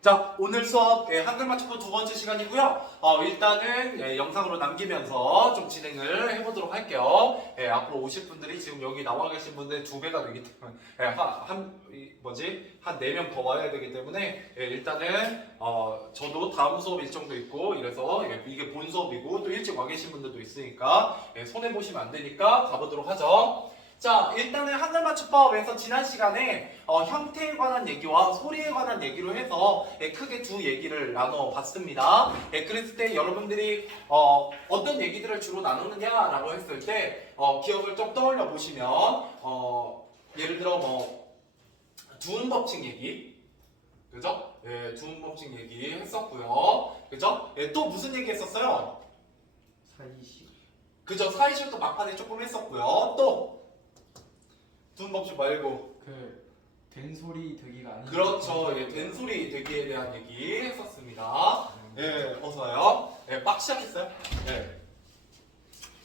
자, 오늘 수업 한글 맞춤법 두 번째 시간이고요. 일단은 영상으로 남기면서 좀 진행을 해보도록 할게요. 앞으로 오실 분들이 지금 여기 나와 계신 분들 두 배가 되기 때문에 한 4명 더 와야 되기 때문에 일단은 저도 다음 수업 일정도 있고 이래서 이게 본 수업이고 또 일찍 와 계신 분들도 있으니까 손해 보시면 안 되니까 가보도록 하죠. 자, 일단은 한글 맞춤법에서 지난 시간에 형태에 관한 얘기와 소리에 관한 얘기로 해서 크게 두 얘기를 나눠 봤습니다. 그랬을 때 여러분들이 어떤 얘기들을 주로 나누느냐라고 했을 때 기억을 좀 떠올려 보시면 예를 들어 뭐 두음 법칙 얘기, 그죠? 두음 법칙 얘기 했었고요, 그죠? 또 무슨 얘기 했었어요? 사이시. 그죠? 사이시도 막판에 조금 했었고요. 또 두음 법칙 말고 된소리 되기가 아닌. 그렇죠. 된소리 되기에 대한 얘기 했었습니다. 어서요. 막 시작했어요.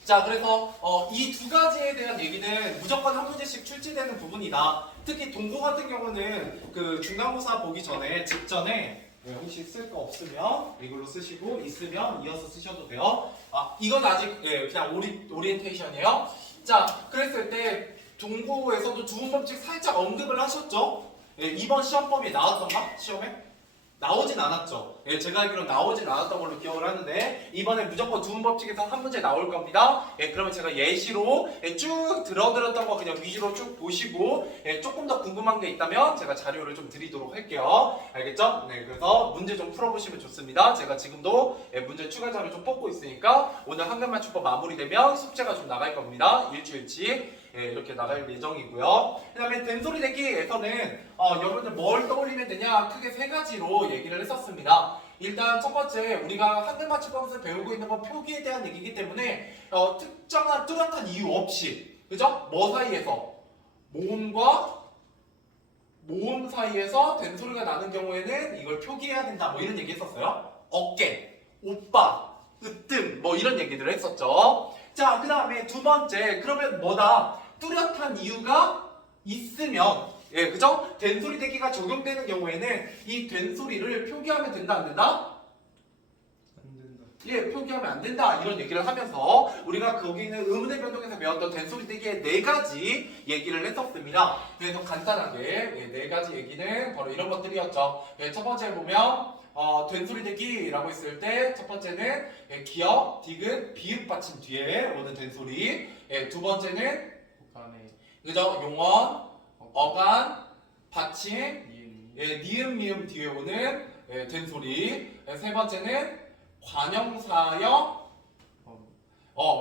자, 그래서 이 두 가지에 대한 얘기는 무조건 한 문제씩 출제되는 부분이다. 특히 동고 같은 경우는 그 중간고사 보기 전에 직전에 혹시 쓸 거 없으면 이걸로 쓰시고 있으면 이어서 쓰셔도 돼요. 이건 아직 그냥 오리엔테이션이에요. 자, 그랬을 때 동고에서도 두음 법칙 살짝 언급을 하셨죠? 이번 시험범위 나왔던가? 시험에? 나오진 않았죠. 제가 알기로는 나오진 않았던 걸로 기억을 하는데 이번에 무조건 두음 법칙에서 한 문제 나올 겁니다. 그러면 제가 예시로 쭉 들어드렸던 거 그냥 위주로 쭉 보시고 조금 더 궁금한 게 있다면 제가 자료를 좀 드리도록 할게요. 알겠죠? 그래서 문제 좀 풀어보시면 좋습니다. 제가 지금도 문제 추가 자료 좀 뽑고 있으니까 오늘 한글 맞춤법 마무리되면 숙제가 좀 나갈 겁니다. 일주일치. 이렇게 나갈 예정이고요. 그 다음에 된소리 내기에서는 여러분들 뭘 떠올리면 되냐 크게 세 가지로 얘기를 했었습니다. 일단 첫 번째 우리가 한글 맞춤법에서 배우고 있는 건 표기에 대한 얘기이기 때문에 특정한 뚜렷한 이유 없이 그죠? 뭐 사이에서 모음과 모음 사이에서 된소리가 나는 경우에는 이걸 표기해야 된다 뭐 이런 얘기 했었어요. 어깨, 오빠, 으뜸 뭐 이런 얘기들을 했었죠. 자, 그 다음에 두 번째 그러면 뭐다? 뚜렷한 이유가 있으면 그죠? 된소리 대기가 적용되는 경우에는 이 된소리를 표기하면 된다 안 된다? 안 된다. 표기하면 안 된다 이런 얘기를 하면서 우리가 거기는 의문의 변동에서 배웠던 된소리 대기의 네 가지 얘기를 했었습니다. 그래서 간단하게 네 가지 얘기는 바로 이런 것들이었죠. 첫 번째 보면 된소리 대기라고 했을 때 첫 번째는 기역, 디귿, 비읍 받침 뒤에 오는 된소리. 두 번째는 어간에 그죠? 용언, 어간, 받침, 니은. 니은, 미음 뒤에 오는 된소리. 세 번째는 관형사역,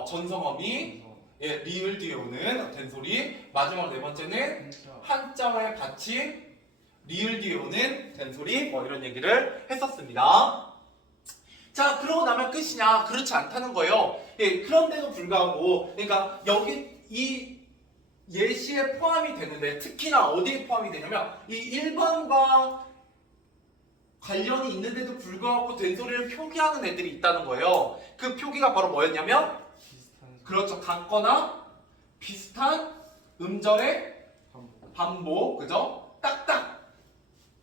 전성어미, 리을 뒤에 오는 된소리. 마지막 네 번째는 한자어의 받침, 리을 뒤에 오는 된소리. 뭐 이런 얘기를 했었습니다. 자, 그러고 나면 끝이냐? 그렇지 않다는 거예요. 그런데도 불구하고, 그러니까 여기 이 예시에 포함이 되는데 특히나 어디에 포함이 되냐면 이 1번과 관련이 있는데도 불구하고 된소리를 표기하는 애들이 있다는 거예요. 그 표기가 바로 뭐였냐면 그렇죠. 같거나 비슷한 음절의 반복, 그죠? 딱딱,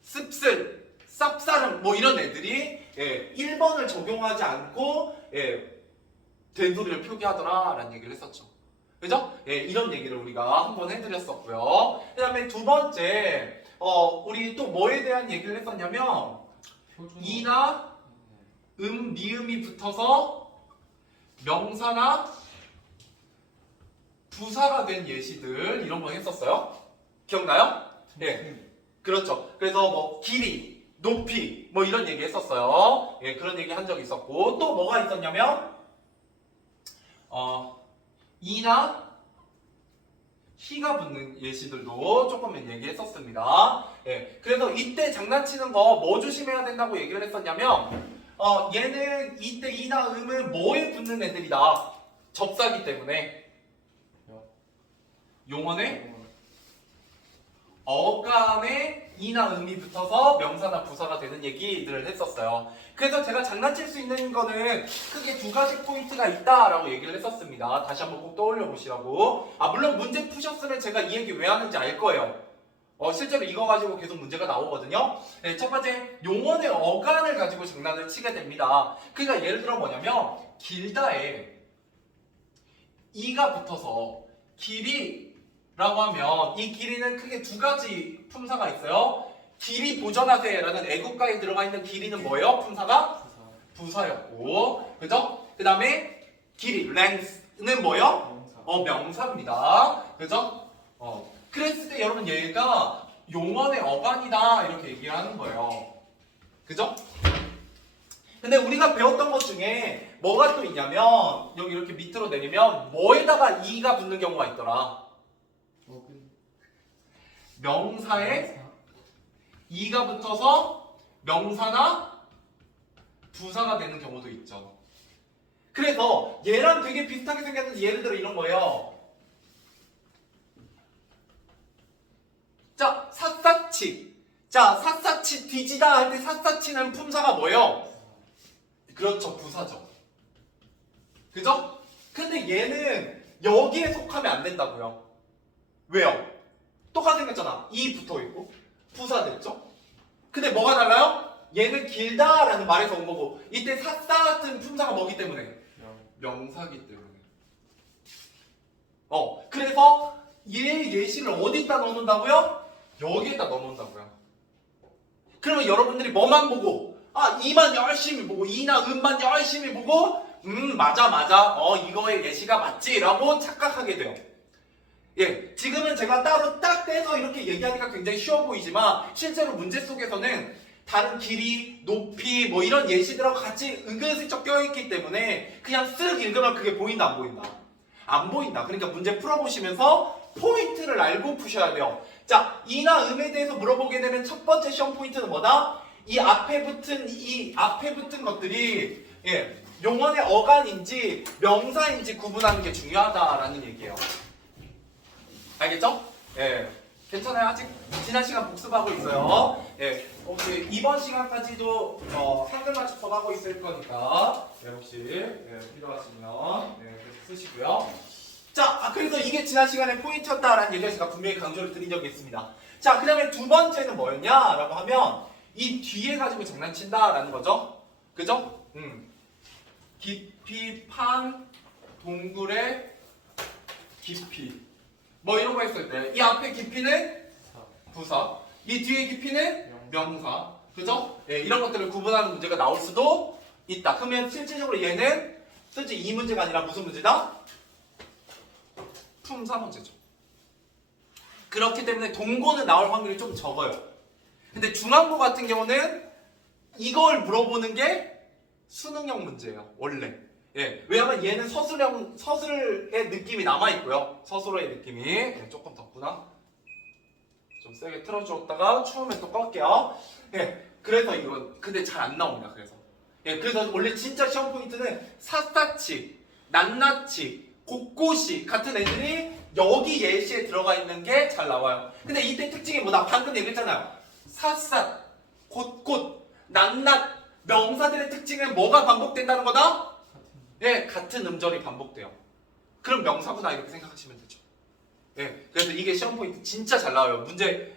씁쓸, 쌉싸름 뭐 이런 애들이 1번을 적용하지 않고 된소리를 표기하더라 라는 얘기를 했었죠. 그죠? 이런 얘기를 우리가 한번 해드렸었고요. 그 다음에 두 번째 우리 또 뭐에 대한 얘기를 했었냐면 이나 미음이 붙어서 명사나 부사가 된 예시들 이런 거 했었어요. 기억나요? 그렇죠. 그래서 뭐 길이, 높이 뭐 이런 얘기 했었어요. 그런 얘기 한 적이 있었고 또 뭐가 있었냐면 이나 희가 붙는 예시들도 조금은 얘기했었습니다. 그래서 이때 장난치는 거 뭐 조심해야 된다고 얘기를 했었냐면 얘는 이때 이나 음은 뭐에 붙는 애들이다. 접사기 때문에 용언에 어간에 이나 음이 붙어서 명사나 부사가 되는 얘기들을 했었어요. 그래서 제가 장난칠 수 있는 거는 크게 두 가지 포인트가 있다라고 얘기를 했었습니다. 다시 한번 꼭 떠올려 보시라고. 물론 문제 푸셨으면 제가 이 얘기 왜 하는지 알 거예요. 실제로 이거 가지고 계속 문제가 나오거든요. 네, 첫 번째, 용언의 어간을 가지고 장난을 치게 됩니다. 그러니까 예를 들어 뭐냐면 길다에 이가 붙어서 길이라고 하면 이 길이는 크게 두 가지 품사가 있어요. 길이 보전하세라는 애국가에 들어가 있는 길이는 뭐예요? 품사가 부사였고, 그죠? 그 다음에 길이 length는 뭐예요? 명사입니다. 그죠? 그랬을 때 여러분 얘가 용언의 어간이다 이렇게 얘기를 하는 거예요. 그죠? 근데 우리가 배웠던 것 중에 뭐가 또 있냐면 여기 이렇게 밑으로 내리면 뭐에다가 이가 붙는 경우가 있더라. 명사에 이가 붙어서 명사나 부사가 되는 경우도 있죠. 그래서 얘랑 되게 비슷하게 생겼는데 예를 들어 이런 거예요. 자, 샅샅이. 자, 샅샅이 뒤지다 할 때 샅샅이는 품사가 뭐예요? 그렇죠, 부사죠. 그죠? 근데 얘는 여기에 속하면 안 된다고요. 왜요? 똑같이 생겼잖아. 이 붙어있고 부사 됐죠? 근데 뭐가 달라요? 얘는 길다라는 말에서 온 거고 이때 샅샅은 품사가 뭐기 때문에? 명사기 때문에. 그래서 얘 예시를 어디다 넣어놓는다고요? 여기에다 넣어놓는다고요. 그러면 여러분들이 뭐만 보고 이만 열심히 보고 이나 음만 열심히 보고 맞아 이거의 예시가 맞지 라고 착각하게 돼요. 예, 지금은 제가 따로 딱 떼서 이렇게 얘기하니까 굉장히 쉬워 보이지만 실제로 문제 속에서는 다른 길이, 높이 뭐 이런 예시들하고 같이 은근슬쩍 껴있기 때문에 그냥 쓱 읽으면 그게 보인다 안 보인다? 안 보인다. 그러니까 문제 풀어보시면서 포인트를 알고 푸셔야 돼요. 자, 이나 음에 대해서 물어보게 되면 첫 번째 시험 포인트는 뭐다? 이 앞에 붙은 것들이 용언의 어간인지 명사인지 구분하는 게 중요하다라는 얘기예요. 알겠죠? 괜찮아요. 아직 지난 시간 복습하고 있어요. 혹시 이번 시간까지도 한글 맞춤법 하고 있을 거니까 혹시 필요하시면 계속 쓰시고요. 자, 그래서 이게 지난 시간에 포인트였다라는 얘기를 제가 분명히 강조를 드린 적이 있습니다. 자, 그 다음에 두 번째는 뭐였냐라고 하면 이 뒤에 가지고 장난친다라는 거죠. 그죠? 깊이 판 동굴의 깊이 뭐 이런 거 했을 때 이 앞에 깊이는 부사, 이 뒤에 깊이는 명사. 그죠? 이런 것들을 구분하는 문제가 나올 수도 있다. 그러면 실질적으로 얘는 솔직히 이 문제가 아니라 무슨 문제다? 품사 문제죠. 그렇기 때문에 동고는 나올 확률이 좀 적어요. 근데 중앙고 같은 경우는 이걸 물어보는 게 수능형 문제예요. 원래. 왜냐면 얘는 서술의 느낌이 남아있고요. 서술의 느낌이 조금 덥구나. 좀 세게 틀어주었다가 추우면 또 껐게요. 그래서 이건 근데 잘 안 나옵니다. 그래서 원래 진짜 시험 포인트는 샅샅이, 낱낱이, 곳곳이 같은 애들이 여기 예시에 들어가 있는 게 잘 나와요. 근데 이때 특징이 뭐다? 방금 얘기했잖아요. 샅샅, 곳곳, 낱낱 명사들의 특징은 뭐가 반복된다는 거다? 같은 음절이 반복돼요. 그럼 명사구나 이렇게 생각하시면 되죠. 그래서 이게 시험 포인트 진짜 잘 나와요. 문제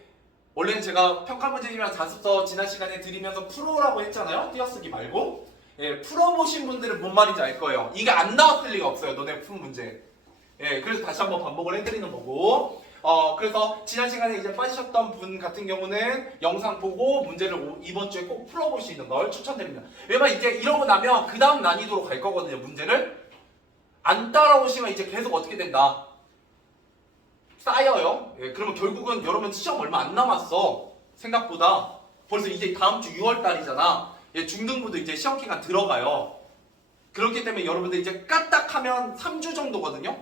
원래는 제가 평가 문제집이랑 자습서 지난 시간에 드리면서 풀어라고 했잖아요. 띄어쓰기 말고. 풀어보신 분들은 뭔 말인지 알 거예요. 이게 안 나왔을 리가 없어요. 너네 푼 문제. 그래서 다시 한번 반복을 해드리는 거고. 그래서 지난 시간에 이제 빠지셨던 분 같은 경우는 영상 보고 문제를 이번 주에 꼭 풀어볼 수 있는 걸 추천드립니다. 왜냐면 이제 이러고 나면 그 다음 난이도로 갈 거거든요. 문제를 안 따라오시면 이제 계속 어떻게 된다? 쌓여요. 그러면 결국은 여러분 시험 얼마 안 남았어. 생각보다 벌써 이제 다음 주 6월 달이잖아. 중등부도 이제 시험 기간 들어가요. 그렇기 때문에 여러분들 이제 까딱하면 3주 정도거든요.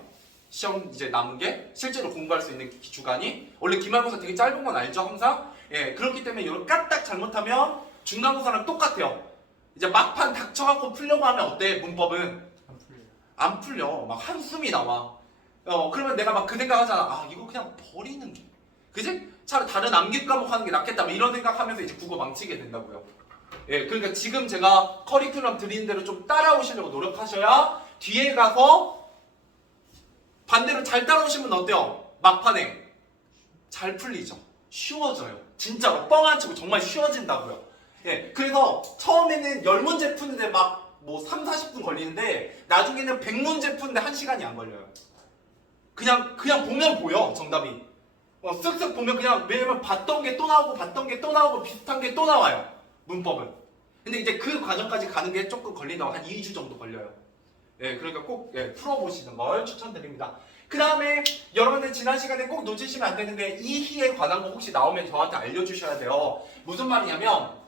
시험 이제 남은 게 실제로 공부할 수 있는 주간이 원래 기말고사 되게 짧은 건 알죠 항상. 그렇기 때문에 여러분 까딱 잘못하면 중간고사랑 똑같아요. 이제 막판 닥쳐갖고 풀려고 하면 어때? 문법은 안 풀려. 막 한숨이 나와. 그러면 내가 막 그 생각하잖아. 이거 그냥 버리는 게 그지? 차라리 다른 암기 과목 하는 게 낫겠다. 뭐 이런 생각하면서 이제 국어 망치게 된다고요. 그러니까 지금 제가 커리큘럼 드리는 대로 좀 따라오시려고 노력하셔야 뒤에 가서 반대로 잘 따라오시면 어때요? 막판에 잘 풀리죠. 쉬워져요. 진짜로 뻥 안 치고 정말 쉬워진다고요. 예, 그래서 처음에는 10문제 푸는데 막 뭐 3, 40분 걸리는데 나중에는 100문제 푸는데 1시간이 안 걸려요. 그냥 보면 보여, 정답이. 쓱쓱 보면 그냥 매일매일 봤던 게 또 나오고 봤던 게 또 나오고 비슷한 게 또 나와요. 문법은. 근데 이제 그 과정까지 가는 게 조금 걸린다고 한 2주 정도 걸려요. 예, 그러니까 꼭 풀어보시는 걸 추천드립니다. 그 다음에 여러분들 지난 시간에 꼭 놓치시면 안 되는데 이 희에 관한 거 혹시 나오면 저한테 알려주셔야 돼요. 무슨 말이냐면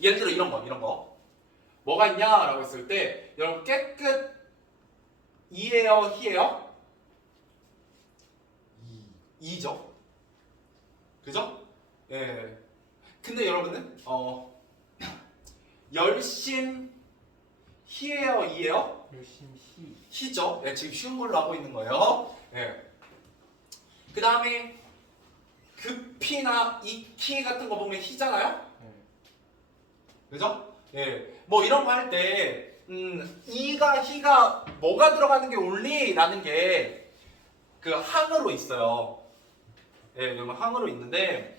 예를 들어 이런 거 뭐가 있냐라고 했을 때 여러분 깨끗 이에요 희에요? 2죠. 그죠? 예. 근데 여러분은 열심 희에요 이에요? 열심히 히. 희죠. 예, 지금 쉬운 걸로 하고 있는 거예요. 예. 그 다음에 급히나 익히 같은 거 보면 희잖아요? 네. 그죠? 예. 뭐 이런 거 할 때, 이가, 희가 뭐가 들어가는 게 옳리라는 게 그 항으로 있어요. 예, 여러분 항으로 있는데,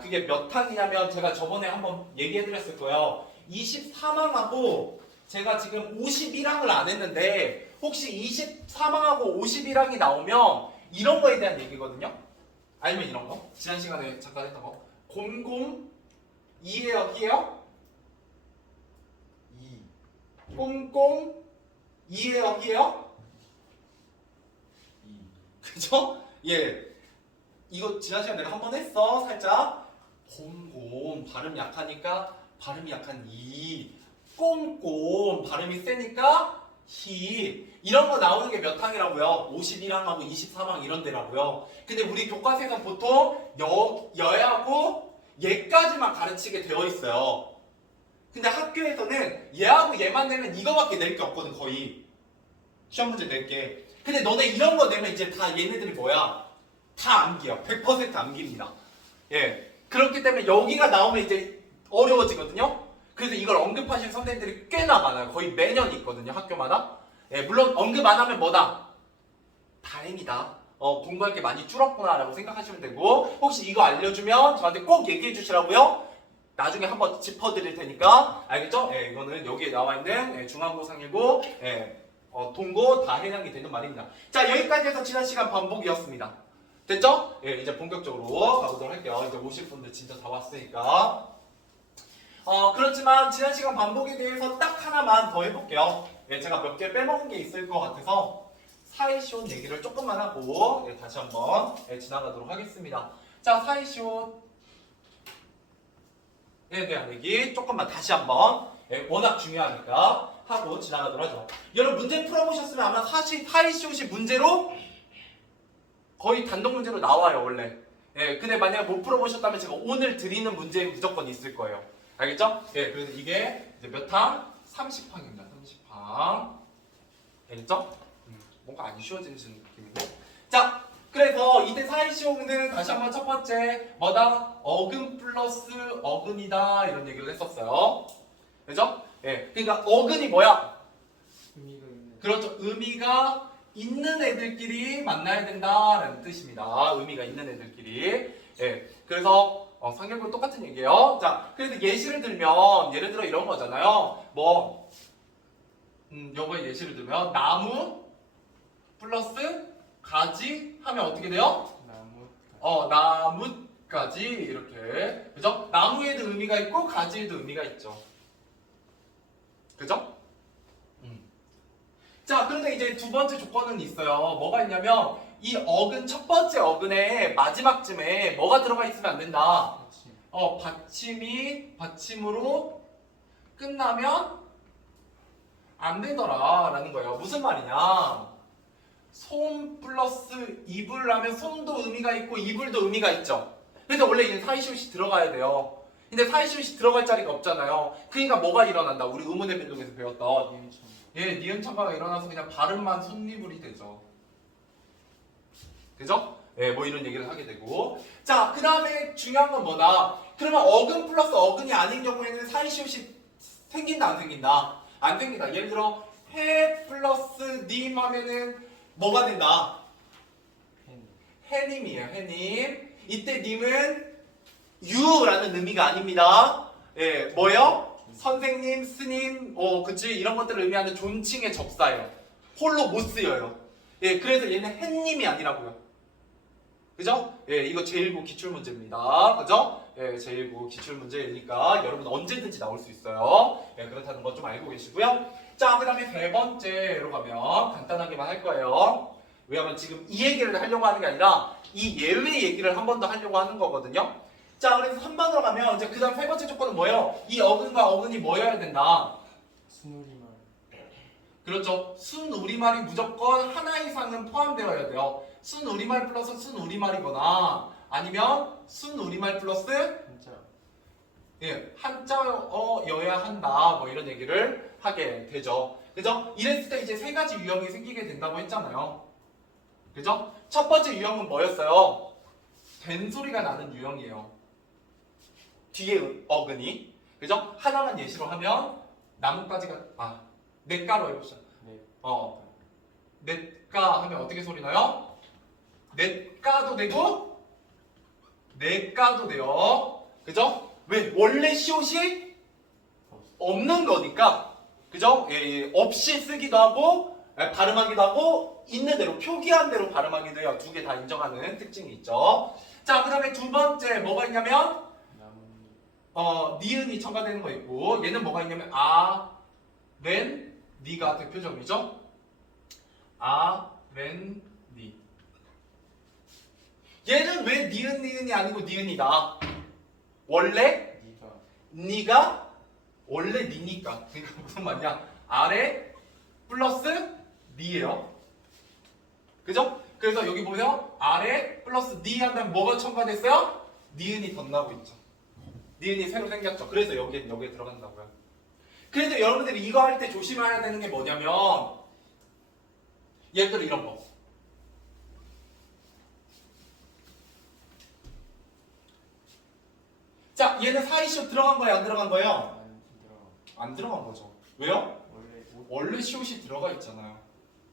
그게 몇 항이냐면 제가 저번에 한번 얘기해 드렸을 거예요. 24항하고 제가 지금 51항을 안 했는데, 혹시 24항하고 51항이 나오면 이런 거에 대한 얘기거든요? 아니면 이런 거? 지난 시간에 잠깐 했던 거. 002예요, 희예요? 002예요, 희예요? 2. 그죠? 예. 이거 지난 시간에 내가 한번 했어, 살짝. 곰곰 발음 약하니까 발음이 약한 이. 꼼꼼 발음이 세니까 히. 이런 거 나오는 게 몇 항이라고요? 51항하고 23항 이런 데라고요. 근데 우리 교과서에서 보통 여하고 얘까지만 가르치게 되어 있어요. 근데 학교에서는 얘하고 얘만 내면 이거밖에 낼 게 없거든, 거의. 시험 문제 낼 게. 근데 너네 이런 거 내면 이제 다 얘네들이 뭐야? 다 암기야. 100% 암기입니다. 예. 그렇기 때문에 여기가 나오면 이제 어려워지거든요. 그래서 이걸 언급하시는 선생님들이 꽤나 많아요. 거의 매년 있거든요, 학교마다. 예, 물론 언급 안 하면 뭐다? 다행이다. 공부할 게 많이 줄었구나라고 생각하시면 되고, 혹시 이거 알려주면 저한테 꼭 얘기해 주시라고요. 나중에 한번 짚어드릴 테니까, 알겠죠? 예, 이거는 여기에 나와 있는 중앙고상이고, 동고 다 해당이 되는 말입니다. 자, 여기까지 해서 지난 시간 반복이었습니다. 됐죠? 예, 이제 본격적으로 가보도록 할게요. 이제 오실 분들 진짜 다 왔으니까. 그렇지만 지난 시간 반복에 대해서 딱 하나만 더 해볼게요. 예, 제가 몇 개 빼먹은 게 있을 것 같아서 사이시옷 얘기를 조금만 하고 다시 한번 지나가도록 하겠습니다. 자, 사이시옷에 대한 얘기 조금만 다시 한번 워낙 중요하니까 하고 지나가도록 하죠. 여러분 문제 풀어보셨으면 아마 사이시옷이 문제로 거의 단독 문제로 나와요, 원래. 예, 근데 만약에 못 풀어보셨다면 제가 오늘 드리는 문제에 무조건 있을 거예요. 알겠죠? 예, 그래서 이게 이제 몇 항? 30항입니다. 30항. 알겠죠? 뭔가 안 쉬워지는 느낌인데. 자, 그래서 이때 사이시오는 다시 한번 첫 번째 뭐다? 어근 플러스 어근이다 이런 얘기를 했었어요. 그죠? 예, 그러니까 어근이 뭐야? 의미가 있는. 그렇죠. 의미가 있는 애들끼리 만나야 된다라는 뜻입니다. 의미가 있는 애들끼리. 예, 그래서 상결과 똑같은 얘기예요. 자, 그래서 예시를 들면 예를 들어 이런 거잖아요. 뭐 요거에 예시를 들면 나무 플러스 가지 하면 어떻게 돼요? 나무. 나뭇가지 이렇게. 그죠? 나무에도 의미가 있고 가지에도 의미가 있죠. 그죠? 자, 그런데 이제 두 번째 조건은 있어요. 뭐가 있냐면 이 어근 첫 번째 어근의 마지막쯤에 뭐가 들어가 있으면 안 된다. 받침으로 끝나면 안 되더라라는 거예요. 무슨 말이냐? 손 플러스 이불 하면 손도 의미가 있고 이불도 의미가 있죠. 그래서 원래 이제 사이시옷이 들어가야 돼요. 근데 사이시옷이 들어갈 자리가 없잖아요. 그러니까 뭐가 일어난다? 우리 의문의 변동에서 배웠던 니은 첨가가 일어나서 그냥 발음만 손이불이 되죠. 그죠? 예, 뭐 이런 얘기를 하게 되고. 자, 그 다음에 중요한 건 뭐다? 그러면 어근 플러스 어근이 아닌 경우에는 사이시옷이 생긴다, 안 생긴다? 안 생긴다. 예를 들어 해 플러스 님 하면은 뭐가 된다? 해님이에요, 해님. 이때 님은 유라는 의미가 아닙니다. 예, 뭐요? 선생님, 스님, 그치 이런 것들을 의미하는 존칭의 접사예요. 홀로 못 쓰여요. 예, 그래서 얘는 햇님이 아니라고요. 그죠? 예, 이거 제1고 기출문제입니다. 그죠? 예, 제1고 기출문제니까 여러분 언제든지 나올 수 있어요. 예, 그렇다는 거 좀 알고 계시고요. 자, 그 다음에 세 번째로 가면 간단하게만 할 거예요. 왜냐면 지금 이 얘기를 하려고 하는 게 아니라 이 예외 얘기를 한 번 더 하려고 하는 거거든요. 자, 그래서 3번으로 가면 이제 그 다음 세 번째 조건은 뭐예요? 이 어근과 어근이 뭐여야 된다? 순우리말. 그렇죠. 순우리말이 무조건 하나 이상은 포함되어야 돼요. 순우리말 플러스 순우리말이거나 아니면 순우리말 플러스 진짜. 예, 한자어여야 한다. 뭐 이런 얘기를 하게 되죠. 그죠? 이랬을 때 이제 세 가지 유형이 생기게 된다고 했잖아요. 그죠? 첫 번째 유형은 뭐였어요? 된소리가 나는 유형이에요. 뒤에 어근이. 그죠? 하나만 예시로 하면 나뭇가지가 냇가로 해봅시다. 네. 냇가 하면 어떻게 소리 나요? 냇가도 되고 냇가도 돼요. 그죠? 왜? 원래 시옷이 없는 거니까. 그죠? 예, 없이 쓰기도 하고 발음하기도 하고 있는 대로 표기한 대로 발음하기도 해요. 두 개 다 인정하는 특징이 있죠. 자, 그 다음에 두 번째 뭐가 있냐면 나뭇잎. 니은이 첨가되는 거 있고 얘는 뭐가 있냐면 렌, 니가 대표적이죠. 렌, 니. 얘는 왜 니은이 아니고 니은이다? 원래 니가. 니가 원래 니니까. 그러니까 무슨 말이야? 아래 플러스 니예요. 그죠? 그래서 여기 보면 아래 플러스 니 한다면 뭐가 첨가됐어요? 니은이 덧나고 있죠. 니은이 새로 생겼죠. 그래서 여기에 들어간다고요. 그래서 여러분들이 이거 할 때 조심해야 되는 게 뭐냐면 예를 들어 이런 거. 자, 얘는 사이시옷 들어간 거예요? 안 들어간 거예요? 안 들어. 안 들어간 거죠. 왜요? 원래 옷. 원래 시옷이 들어가 있잖아요.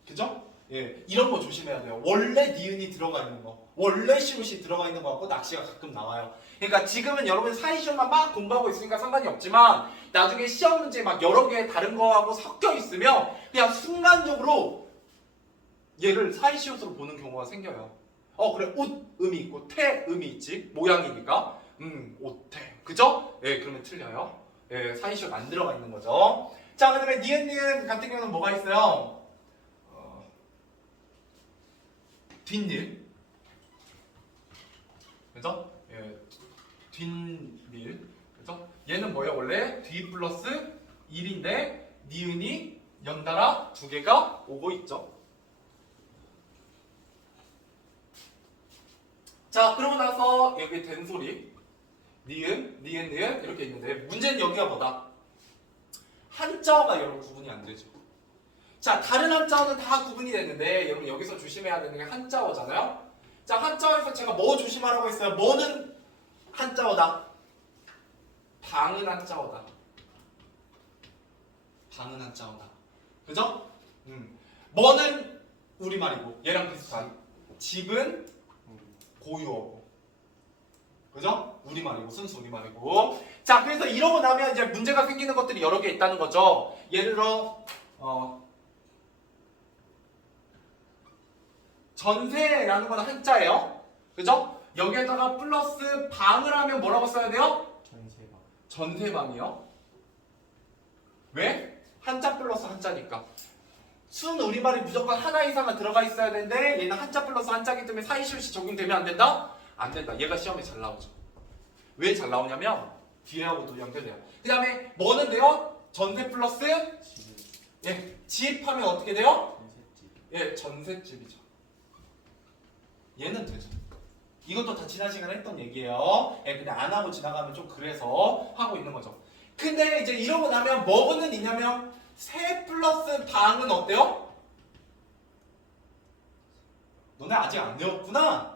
그죠? 예, 이런 거 조심해야 돼요. 원래 니은이 들어가 있는 거. 원래 시옷이 들어가 있는 거 같고 낚시가 가끔 나와요. 그러니까 지금은 여러분 사이시옷만 막 공부하고 있으니까 상관이 없지만 나중에 시험 문제 막 여러 개 다른 거하고 섞여 있으면 그냥 순간적으로 얘를 사이시옷으로 보는 경우가 생겨요. 그래 옷 음이 있고 태 음이 있지 모양이니까 옷태 그죠? 예, 그러면 틀려요. 예, 사이시옷 안 들어가 있는 거죠. 자, 그다음에 니은 같은 경우는 뭐가 있어요? 뒷일 그죠? 예, 뒷일 그죠? 얘는 뭐예요? 원래 뒤 플러스 1인데 니은이 연달아 두 개가 오고 있죠. 자, 그러고 나서 여기 된소리 니은 이렇게 있는데 문제는 여기가 뭐다? 한자어가 여러분 구분이 안 되죠. 자, 다른 한자어는 다 구분이 되는데 여러분 여기서 조심해야 되는 게 한자어잖아요. 자, 한자어에서 제가 뭐 조심하라고 했어요? 뭐는 한자어다? 방은 한자어다. 방은 한자어다. 그죠? 뭐는 우리말이고 얘랑 비슷한 집은 고유어고. 그죠? 우리말이고 순수 우리말이고. 자, 그래서 이러고 나면 이제 문제가 생기는 것들이 여러 개 있다는 거죠. 예를 들어 전세라는 건 한자예요. 그죠? 여기에다가 플러스 방을 하면 뭐라고 써야 돼요? 전세방. 전세방이요. 왜? 한자 플러스 한자니까. 순 우리말이 무조건 하나 이상은 들어가 있어야 되는데 얘는 한자 플러스 한자기 때문에 사이시옷이 적용되면 안 된다? 안 된다. 얘가 시험에 잘 나오죠. 왜 잘 나오냐면 뒤에하고도 연결돼요. 그 다음에 뭐는 돼요? 전세 플러스 집을. 예, 집 하면 어떻게 돼요? 전셋집. 예, 전셋집이죠. 얘는 되죠. 이것도 다 지난 시간에 했던 얘기예요. 예, 근데 안 하고 지나가면 좀 그래서 하고 있는 거죠. 근데 이제 이러고 나면 뭐는 있냐면 세 플러스 방은 어때요? 너네 아직 안 외웠구나.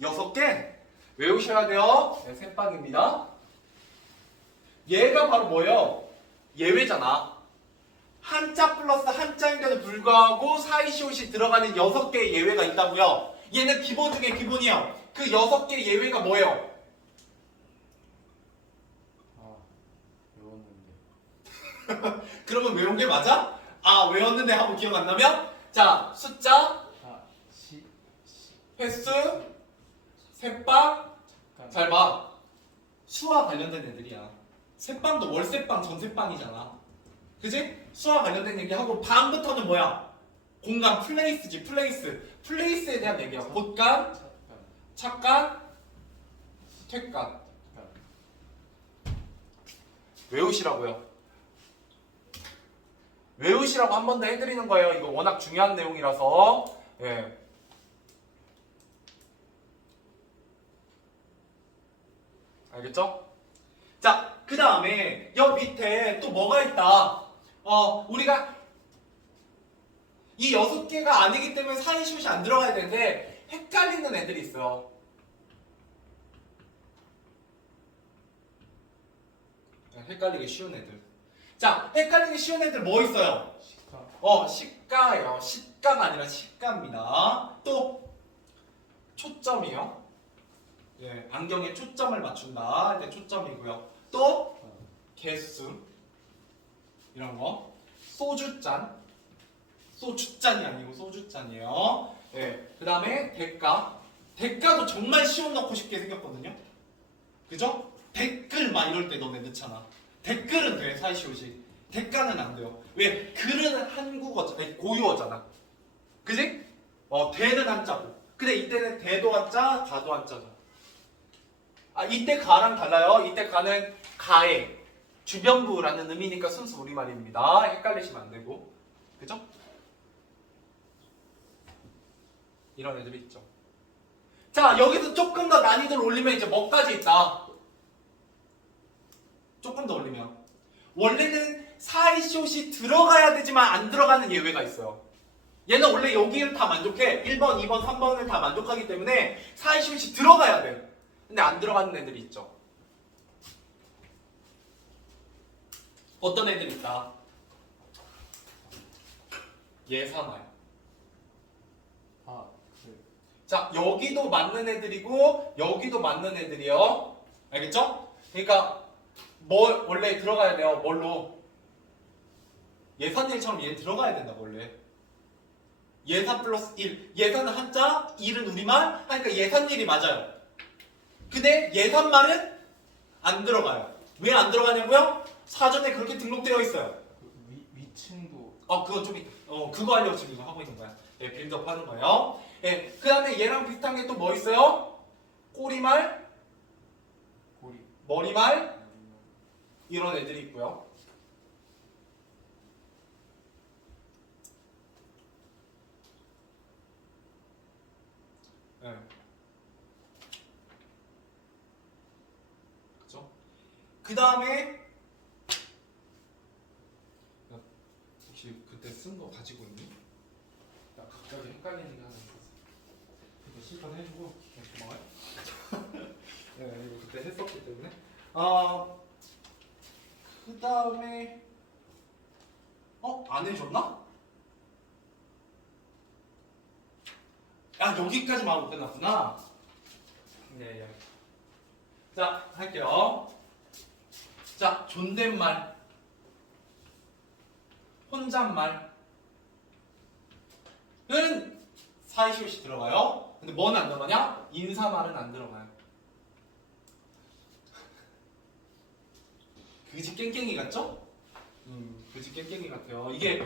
6개 외우셔야 돼요. 네, 셋방입니다. 얘가 바로 뭐예요? 예외잖아. 한자 플러스 한자인데도 불구하고 사이시옷이 들어가는 6개의 예외가 있다고요. 얘는 기본 중에 기본이에요. 그 6개 예외가 뭐예요? 아, 외웠는데. 그러면 외운 게 맞아? 아 외웠는데 하고 기억 안 나면? 자 숫자, 아, 횟수, 새빵. 잠깐. 잘 봐. 수와 관련된 애들이야. 새빵도 월새빵, 전새빵이잖아. 그지? 수와 관련된 얘기하고 다음부터는 뭐야? 공간, 플레이스지. 플레이스에 대한 얘기야. 곳간, 잠깐. 착간, 퇴간. 잠깐. 외우시라고요. 외우시라고 한 번 더 해드리는 거예요. 이거 워낙 중요한 내용이라서. 예. 알겠죠? 자, 그 다음에 여 밑에 또 뭐가 있다. 우리가 이 6개가 아니기 때문에 사이시옷이 안 들어가야 되는데 헷갈리는 애들이 있어요. 헷갈리기 쉬운 애들. 자, 헷갈리기 쉬운 애들 뭐 있어요? 식가. 식가예요. 식가가 아니라 식가입니다. 또 초점이요. 예, 안경에 초점을 맞춘다. 이제 초점이고요. 또 개수 이런 거. 소주잔. 소주잔이 아니고 소주잔이에요. 예, 그 다음에 대가. 대가도 정말 쉬운 넣고 쉽게 생겼거든요. 그죠? 댓글 막 이럴 때 너네 넣잖아. 댓글은 돼, 사이시옷이. 대가는 안 돼요. 왜? 글은 한국어잖아. 아니, 고유어잖아. 그지? 대는 한자고. 근데 이때는 대도 한자, 가도 한자잖아. 아, 이때 가랑 달라요. 이때 가는 가의 주변부라는 의미니까 순수 우리말입니다. 헷갈리시면 안 되고. 그죠? 이런 애들이 있죠. 자, 여기서 조금 더 난이도를 올리면 이제 뭐까지 있다? 조금 더 올리면 원래는 사이시옷이 들어가야 되지만 안 들어가는 예외가 있어요. 얘는 원래 여기를 다 만족해. 1번, 2번, 3번을 다 만족하기 때문에 사이시옷이 들어가야 돼. 근데 안 들어가는 애들이 있죠. 어떤 애들이 있다? 예산화요. 아, 그. 자, 여기도 맞는 애들이고 여기도 맞는 애들이요. 알겠죠? 그러니까 뭐 원래 들어가야 돼요. 뭘로? 예산일처럼 얘 들어가야 된다 원래. 예산 플러스 1. 예산은 한자, 1은 우리말. 그러니까 예산일이 맞아요. 근데 예산말은 안 들어가요. 왜 안 들어가냐고요? 사전에 그렇게 등록되어 있어요. 위층도. 그건 좀 있다. 그거 하려고 지금 이거 하고 있는 거야. 예, 빌드업 하는 거예요. 예, 그 다음에 얘랑 비슷한 게 또 뭐 있어요? 꼬리말, 고리. 머리말, 이런 애들이 있고요. 예. 그죠? 그 다음에 혹시 그때 쓴 거 가지고 있니? 나 갑자기 헷갈리는 게 하나 있었어. 이거 실컷 해주고 고마워요. 네, 이거 그때 했었기 때문에. 그 다음에 안 해줬나? 여기까지만 하고 끝났구나. 네, 예. 자, 할게요. 자, 존댓말, 혼잣말은 사이시옷이 들어가요. 근데 뭐는 안 들어가냐? 인사말은 안 들어가요. 그지 깽깽이 같죠? 그지 깽깽이 같아요. 이게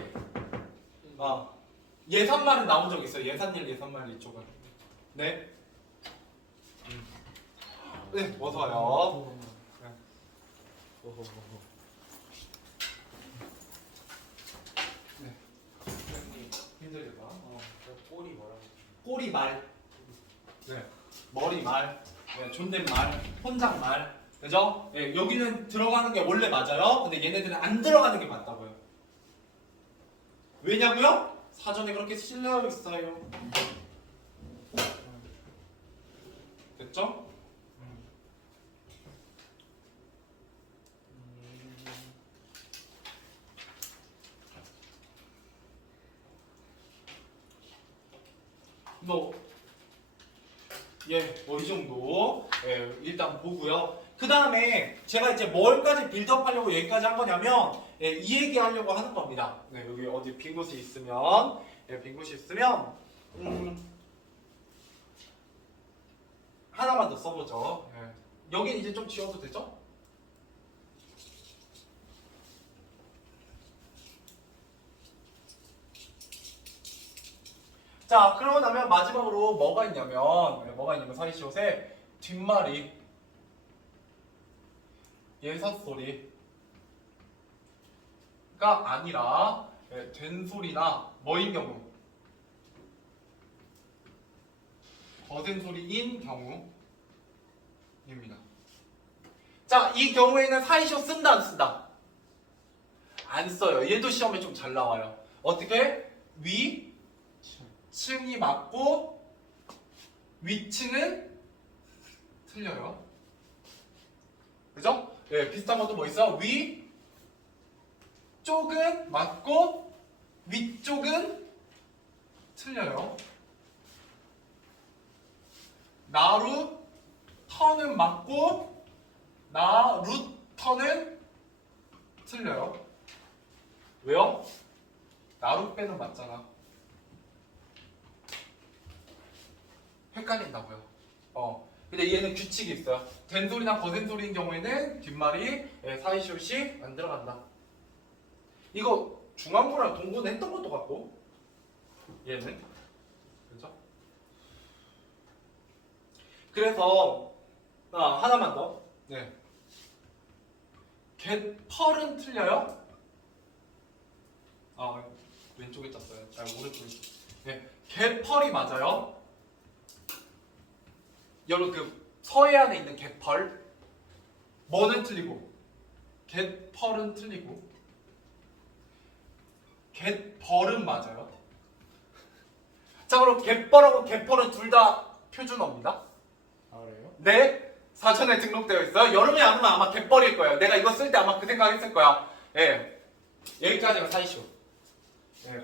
예산말은 나온 적 있어요. 예산일, 예산말 이쪽은. 네. 네, 어서 와요. 네. 힘들겠다. 꼬리 뭐라고? 꼬리말, 네. 머리말, 네. 존댓말, 혼잣말, 그죠? 네. 여기는 들어가는 게 원래 맞아요. 근데 얘네들은 안 들어가는 게 맞다고요. 왜냐고요? 사전에 그렇게 실려 있어요. 됐죠? 뭐 뭐 이 정도 일단 보고요. 그 다음에 제가 이제 뭘까지 빌드업하려고 여기까지 한 거냐면 이 얘기 하려고 하는 겁니다. 네, 여기 어디 빈 곳이 있으면 빈 곳이 있으면 하나만 더 써보죠. 여기 이제 좀 지워도 되죠? 자, 그러고 나면 마지막으로 뭐가 있냐면 사이시옷의 뒷말이 예삿소리가 아니라 된소리나 뭐인 경우 거센소리인 경우입니다. 자, 이 경우에는 사이시옷 쓴다 안 쓴다? 안 써요. 얘도 시험에 좀 잘 나와요. 어떻게? 층이 맞고 위층은 틀려요. 그죠? 비슷한 것도 뭐 있어? 위쪽은 맞고 위쪽은 틀려요. 나루터는 맞고 나루터는 틀려요. 왜요? 나룻배는 맞잖아. 헷갈린다고요. 근데 얘는 규칙이 있어요. 된소리나 거센소리인 경우에는 뒷말이 사이시옷이 안 들어간다. 이거 중앙고랑 동고는 했던 것도 같고 얘는 그렇죠? 그래서 하나만 더. 네. 갯펄은 틀려요? 왼쪽에 떴어요. 오른쪽에. 네. 갯펄이 맞아요. 여러분 그 서해안에 있는 갯펄 뭐는 틀리고 갯펄은 틀리고 갯벌은 맞아요. 자, 그럼 갯벌하고 갯펄은 둘 다 표준어입니다. 그래요? 네, 사전에 등록되어 있어요. 여름에 안 오면 아마 갯벌일 거예요. 내가 이거 쓸 때 아마 그 생각했을 거야. 여기까지가 사이시오.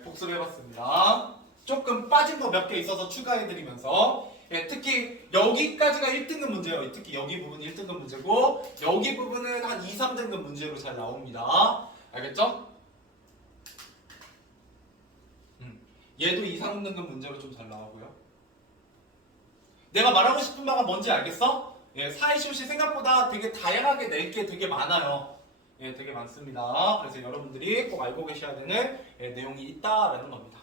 복습 해봤습니다. 조금 빠진 거 몇 개 있어서 추가해드리면서 특히 여기까지가 1등급 문제예요. 특히 여기 부분 1등급 문제고 여기 부분은 한 2, 3등급 문제로 잘 나옵니다. 알겠죠? 얘도 2, 3등급 문제로 좀 잘 나오고요. 내가 말하고 싶은 바가 뭔지 알겠어? 사이시옷이 생각보다 되게 다양하게 낼 게 되게 많아요. 되게 많습니다. 그래서 여러분들이 꼭 알고 계셔야 되는 내용이 있다라는 겁니다.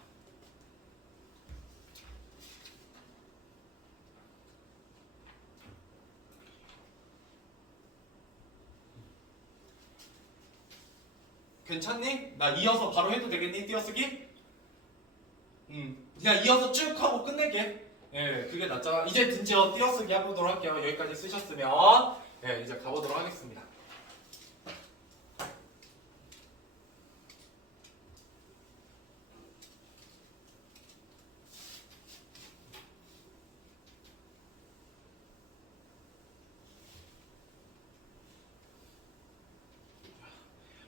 괜찮니? 나 이어서 바로 해도 되겠니? 띄어쓰기? 그냥 이어서 쭉 하고 끝낼게. 그게 낫잖아. 이제 드디어 띄어쓰기 해보도록 할게요. 여기까지 쓰셨으면 이제 가보도록 하겠습니다.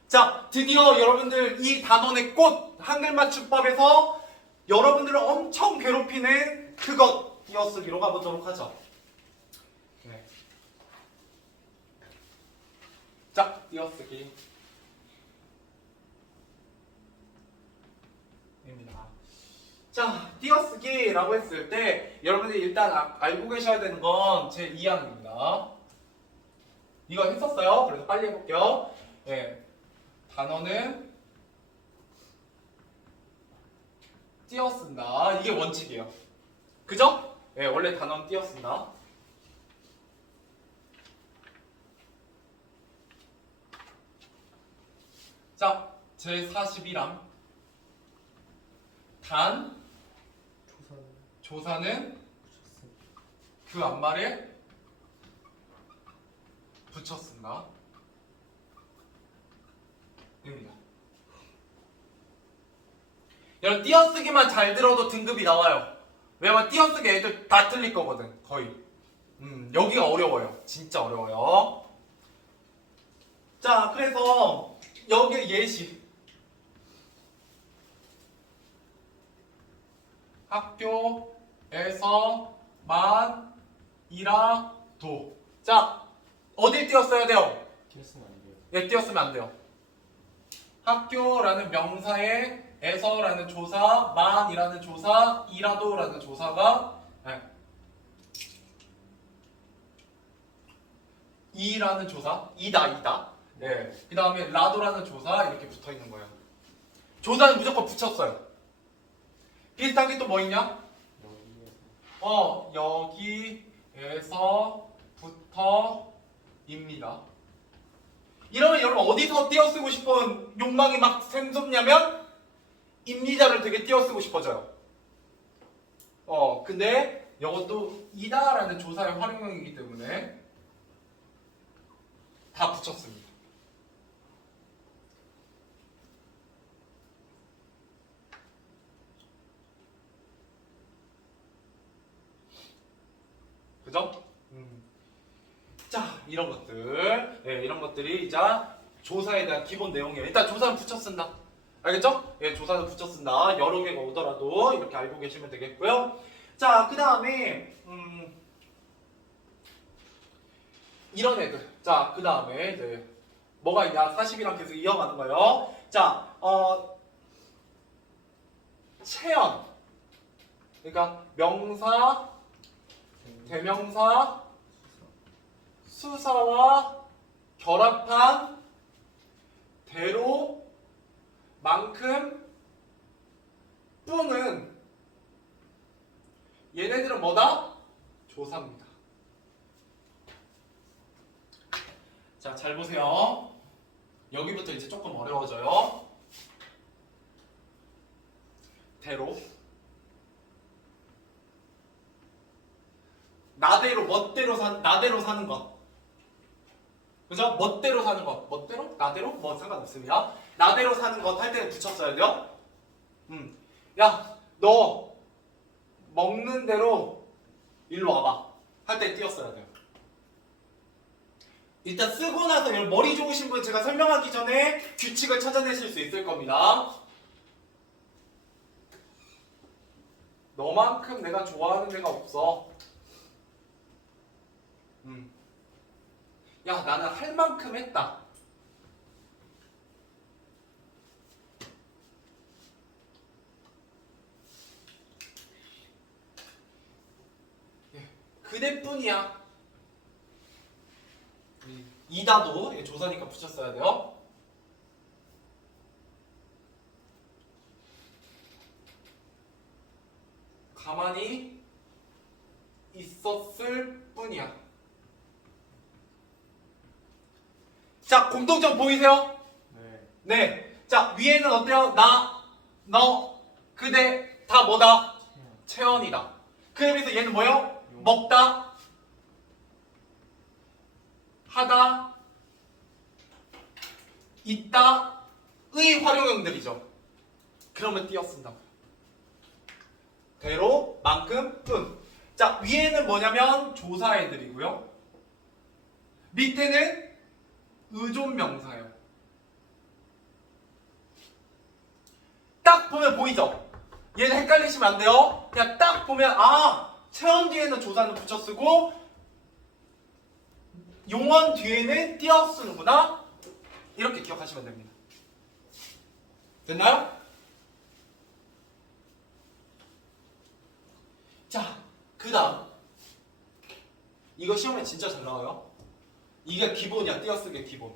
자, 드디어 여러분들 이 단원의 꽃 한글 맞춤법에서 여러분들을 엄청 괴롭히는 그것 띄어쓰기로 가보도록 하죠. 자, 띄어쓰기 입니다. 자, 띄어쓰기라고 했을 때 여러분들이 일단 알고 계셔야 되는 건 제 2항입니다. 이거 했었어요. 그래서 빨리 해볼게요. 단어는 띄어쓴다. 이게 원칙이에요. 그죠? 원래 단어는 띄어쓴다. 자, 제41항 단 조사는 그 앞말에 붙여 쓴다. 입니다. 여러분 띄어쓰기만 잘 들어도 등급이 나와요. 왜냐면 띄어쓰기 애들 다 틀릴 거거든. 거의. 여기가 어려워요. 진짜 어려워요. 자, 그래서 여기 예시 학교에서만 이라도. 자, 어딜 띄웠어야 돼요? 띄었으면 안 돼요. 예, 띄웠으면 안 돼요. 학교라는 명사에 에서라는 조사, 만이라는 조사, 이라도라는 조사가 이라는 조사, 이다. 예. 그 다음에 라도라는 조사 이렇게 붙어 있는 거예요. 조사는 무조건 붙였어요. 비슷한 게 또 뭐 있냐? 여기에서부터입니다. 이러면 여러분 어디서 띄어쓰고 싶은 욕망이 막 샘솟냐면 입니다를 되게 띄어쓰고 싶어져요. 근데 이것도 이다라는 조사의 활용형이기 때문에 다 붙였습니다. 그죠? 자, 이런 것들. 예, 이런 것들이 이제 조사에 대한 기본 내용이에요. 일단 조사는 붙여 쓴다. 알겠죠? 예, 조사는 붙여 쓴다. 여러 개가 오더라도 이렇게 알고 계시면 되겠고요. 자, 그 다음에 이런 애들. 자, 그 다음에 이제 뭐가 있냐? 40이랑 계속 이어가는 거예요. 자, 체언. 그러니까 명사, 대명사, 수사와 결합한 대로, 만큼, 뿌는 얘네들은 뭐다? 조사입니다. 자, 잘 보세요. 여기부터 이제 조금 어려워져요. 대로. 나대로 사는 것. 그죠? 멋대로 사는 것. 멋대로? 나대로? 뭐 상관없습니다. 나대로 사는 것 할 때는 붙였어야 돼요. 야, 너 먹는 대로 일로 와봐. 할 때 띄었어야 돼요. 일단 쓰고 나서 머리 좋으신 분 제가 설명하기 전에 규칙을 찾아내실 수 있을 겁니다. 너만큼 내가 좋아하는 애가 없어. 야, 나는 할 만큼 했다. 그대뿐이야. 이다도 조사니까 붙였어야 돼요. 가만히 있었을 뿐이야. 자, 공통점 보이세요? 네. 네. 자, 위에는 어때요? 나, 너, 그대 다 뭐다? 체언이다. 그에 비해서 얘는 뭐예요? 먹다, 하다, 있다, 의 활용형들이죠. 그러면 띄어쓴다. 대로, 만큼, 뿐. 자, 위에는 뭐냐면 조사애들이고요. 밑에는 의존명사예요. 딱 보면 보이죠? 얘는 헷갈리시면 안 돼요. 그냥 딱 보면 체언 뒤에는 조사는 붙여 쓰고 용언 뒤에는 띄어 쓰는구나. 이렇게 기억하시면 됩니다. 됐나요? 자, 그 다음 이거 시험에 진짜 잘 나와요. 이게 기본이야. 띄어쓰기 기본.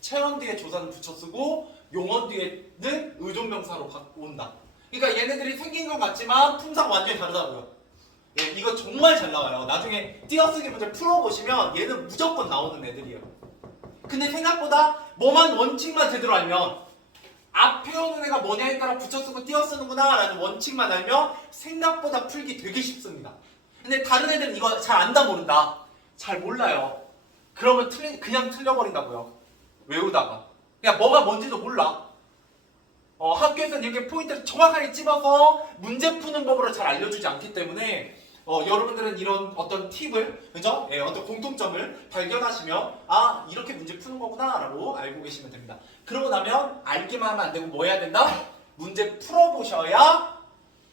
체언 뒤에 조사는 붙여 쓰고 용언 뒤에는 의존명사로 온다. 그러니까 얘네들이 생긴 건 같지만 품상 완전히 다르다고요. 예, 이거 정말 잘 나와요. 나중에 띄어쓰기 문제 풀어보시면 얘는 무조건 나오는 애들이에요. 근데 생각보다 뭐만 원칙만 제대로 알면 앞에 오는 애가 뭐냐에 따라 붙여쓰고 띄어쓰는구나 라는 원칙만 알면 생각보다 풀기 되게 쉽습니다. 근데 다른 애들은 이거 잘 안다 모른다. 잘 몰라요. 그러면 그냥 틀려버린다고요. 외우다가. 그냥 뭐가 뭔지도 몰라. 학교에서는 이렇게 포인트를 정확하게 찝어서 문제 푸는 법으로 잘 알려주지 않기 때문에 여러분들은 이런 어떤 팁을, 그죠? 예, 어떤 공통점을 발견하시면 이렇게 문제 푸는 거구나 라고 알고 계시면 됩니다. 그러고 나면 알기만 하면 안 되고 뭐 해야 된다? 문제 풀어보셔야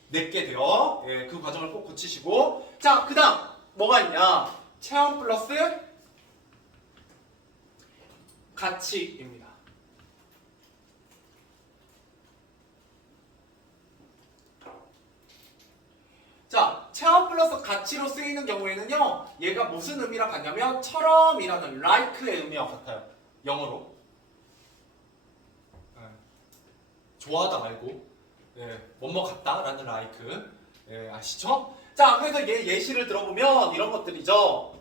내게 돼요. 예, 그 과정을 꼭 고치시고. 자, 그 다음 뭐가 있냐? 체험 플러스 가치입니다. 자, 체험 플러스 가치로 쓰이는 경우에는요, 얘가 무슨 의미랑 같냐면 처럼이라는 like의 의미와 같아요. 영어로. 네. 좋아하다 말고 뭐뭐 같다라는 like. 아시죠? 자, 그래서 얘 예시를 들어보면 이런 것들이죠.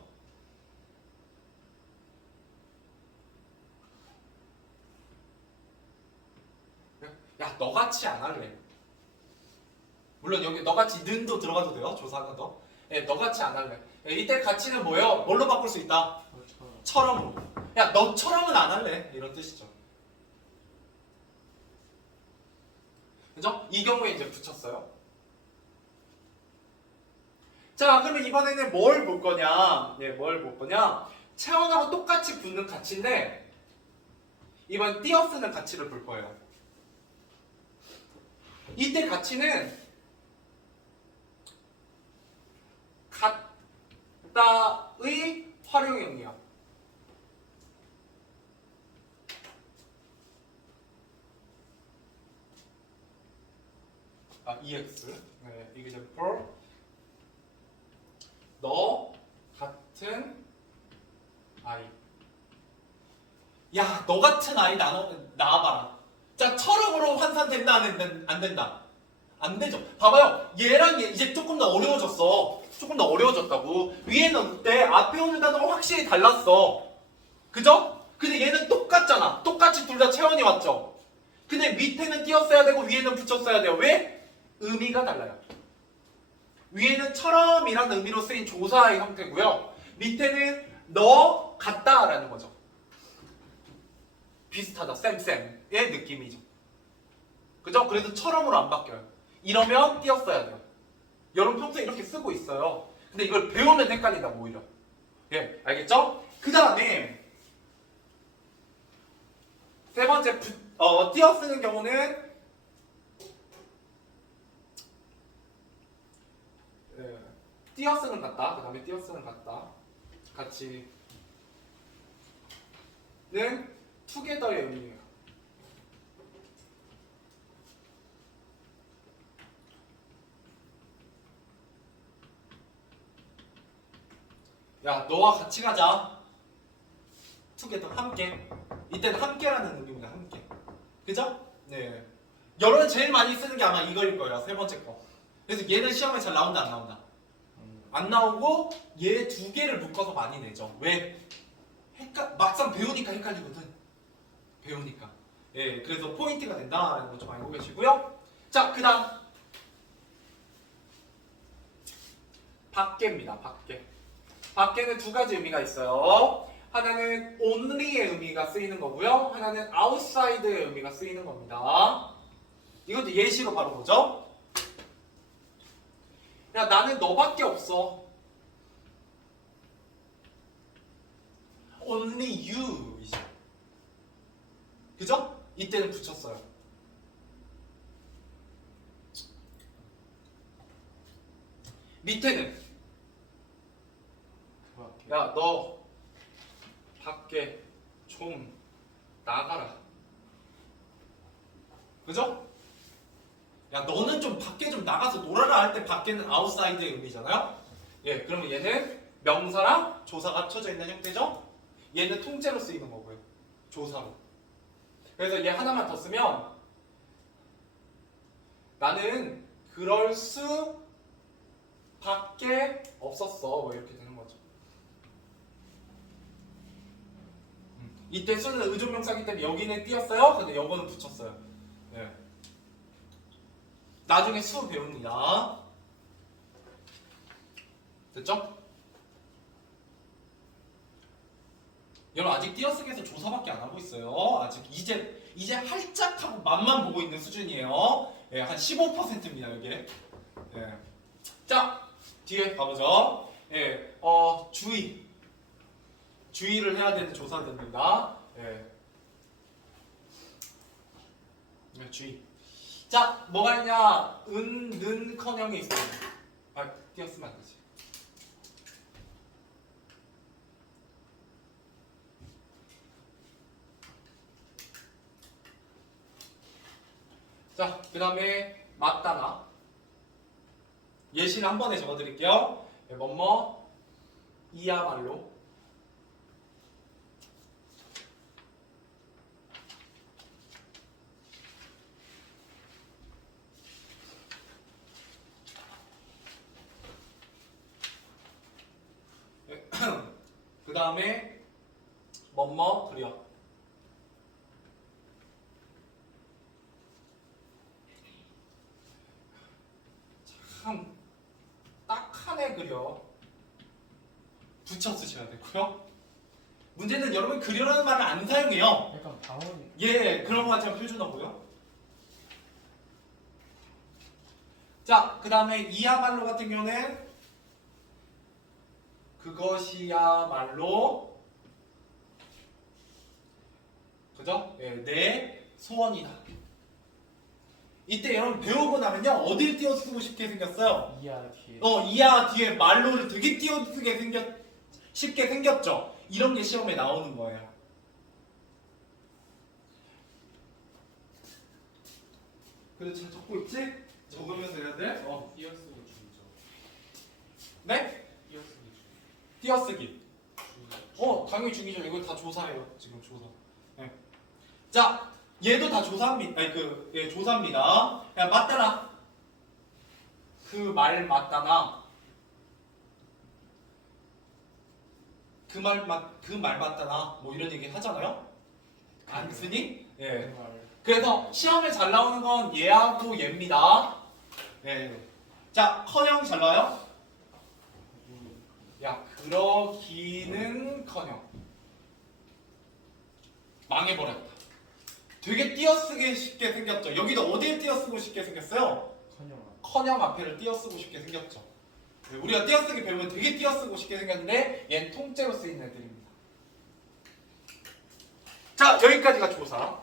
야, 너같이 안 할래. 물론 여기 너같이 는도 들어가도 돼요. 조사가 더. 너같이 안 할래. 이때 가치는 뭐예요? 뭘로 바꿀 수 있다? 처럼으로. 야, 너처럼은 안 할래. 이런 뜻이죠. 그죠? 이 경우에 이제 붙였어요. 자, 그러면 이번에는 뭘 볼 거냐? 뭘 볼 거냐? 체온하고 똑같이 붙는 가치인데 이번 띄어 쓰는 가치를 볼 거예요. 이때 가치는 같다의 활용형이야. EX. example. 너 같은 아이. 야, 너 같은 아이 나와봐라. 자, 처럼으로 환산된다 안 된다? 안 되죠. 봐봐요. 얘랑 얘 이제 조금 더 어려워졌어. 조금 더 어려워졌다고. 위에는 어때? 앞에 오는 단어가 확실히 달랐어. 그죠? 근데 얘는 똑같잖아. 똑같이 둘 다 체온이 왔죠. 근데 밑에는 띄었어야 되고 위에는 붙였어야 돼요. 왜? 의미가 달라요. 위에는 처럼이라는 의미로 쓰인 조사의 형태고요. 밑에는 너 같다라는 거죠. 비슷하다. 쌤의 느낌이죠. 그죠? 그래서 처럼으로 안 바뀌어요. 이러면 띄었어야 돼요. 여러분 평소에 이렇게 쓰고 있어요. 근데 이걸 배우면 헷갈린다고 오히려. 알겠죠? 그 다음에 세 번째 띄어 쓰는 경우는 띄어 쓰는 같다. 그 다음에 띄어 쓰는 같다. 같이는 together의 의미예요. 야, 너와 같이 가자. together, 함께. 이때는 함께라는 의미입니다. 함께. 그죠? 네. 여러분 제일 많이 쓰는 게 아마 이거일 거예요. 세 번째 거. 그래서 얘는 시험에 잘 나온다 안 나온다? 안 나오고 얘 두 개를 묶어서 많이 내죠. 왜? 막상 배우니까 헷갈리거든. 배우니까. 그래서 포인트가 된다라는 거 좀 알고 계시고요. 자, 그 다음 밖에입니다. 밖에. 밖에는 두 가지 의미가 있어요. 하나는 only의 의미가 쓰이는 거고요. 하나는 outside의 의미가 쓰이는 겁니다. 이것도 예시로 바로 보죠. 야, 나는 너밖에 없어. Only you 이죠. 그죠? 이때는 붙였어요. 밑에는 야, 너 밖에 좀 나가라. 그죠? 야, 너는 좀 밖에 좀 나가서 놀아라 할 때 밖에는 outside의 의미잖아요. 그러면 얘는 명사랑 조사가 합쳐져 있는 형태죠. 얘는 통째로 쓰이는 거고요. 조사로. 그래서 얘 하나만 더 쓰면 나는 그럴 수 밖에 없었어. 뭐 이렇게 되는 거죠. 이때 쓰는 의존명사기 때문에 여기는 띄었어요. 근데 요거는 붙였어요. 나중에 수 배웁니다. 됐죠? 여러분 아직 띄어쓰기에서 조사밖에 안 하고 있어요. 아직 이제 활짝 하고 맛만 보고 있는 수준이에요. 한 15%입니다 여기. 자, 뒤에 가보죠. 주의를 해야 되는 조사들입니다. 주의. 자, 뭐가 있냐? 는, 커녕이 있어요. 띄었으면 안 되지. 자, 그 다음에 맞다나. 예시를 한 번에 적어드릴게요. 뭐뭐 이야말로. 그 다음에 뭐뭐 그려. 참 딱하네 그려. 붙여 쓰셔야 되고요. 문제는 여러분 그려라는 말을 안 사용해요. 약간 방언이. 예, 그런 것 같지만 표준어고요. 자, 그 다음에 이야말로 같은 경우는 그것이야말로 그죠? 예, 내 소원이다. 이때 여러분 배우고 나면요 어딜 띄어쓰고 싶게 생겼어요? 이야 뒤에. 이야 뒤에 말로를 되게 띄어쓰게 쉽게 생겼죠? 이런 게 시험에 나오는 거예요. 그래 잘 적고 있지? 적으면서 해야 돼? 띄어쓰기 중이죠. 네? 띄어쓰기 중. 띄어쓰기. 중. 당연히 중이죠. 이거 다 조사예요. 지금 조사. 네. 자, 얘도 다 조사입니다. 아니 예, 조사입니다. 야, 맞다나. 그 말 맞다나. 그 말 맞다나. 뭐 이런 얘기 하잖아요. 안 쓰니? 예. 정말. 그래서 시험에 잘 나오는 건 얘하고 얘입니다. 예. 자, 커녕 잘 나와요? 야, 그러기는커녕 망해버렸다. 되게 띄어쓰기 쉽게 생겼죠. 여기도 어디에 띄어쓰고 쉽게 생겼어요? 커녕. 커녕 앞에를 띄어쓰고 쉽게 생겼죠. 네, 우리가 띄어쓰기 배우면 되게 띄어쓰고 쉽게 생겼는데 얘는 통째로 쓰이는 애들입니다. 자, 여기까지가 조사.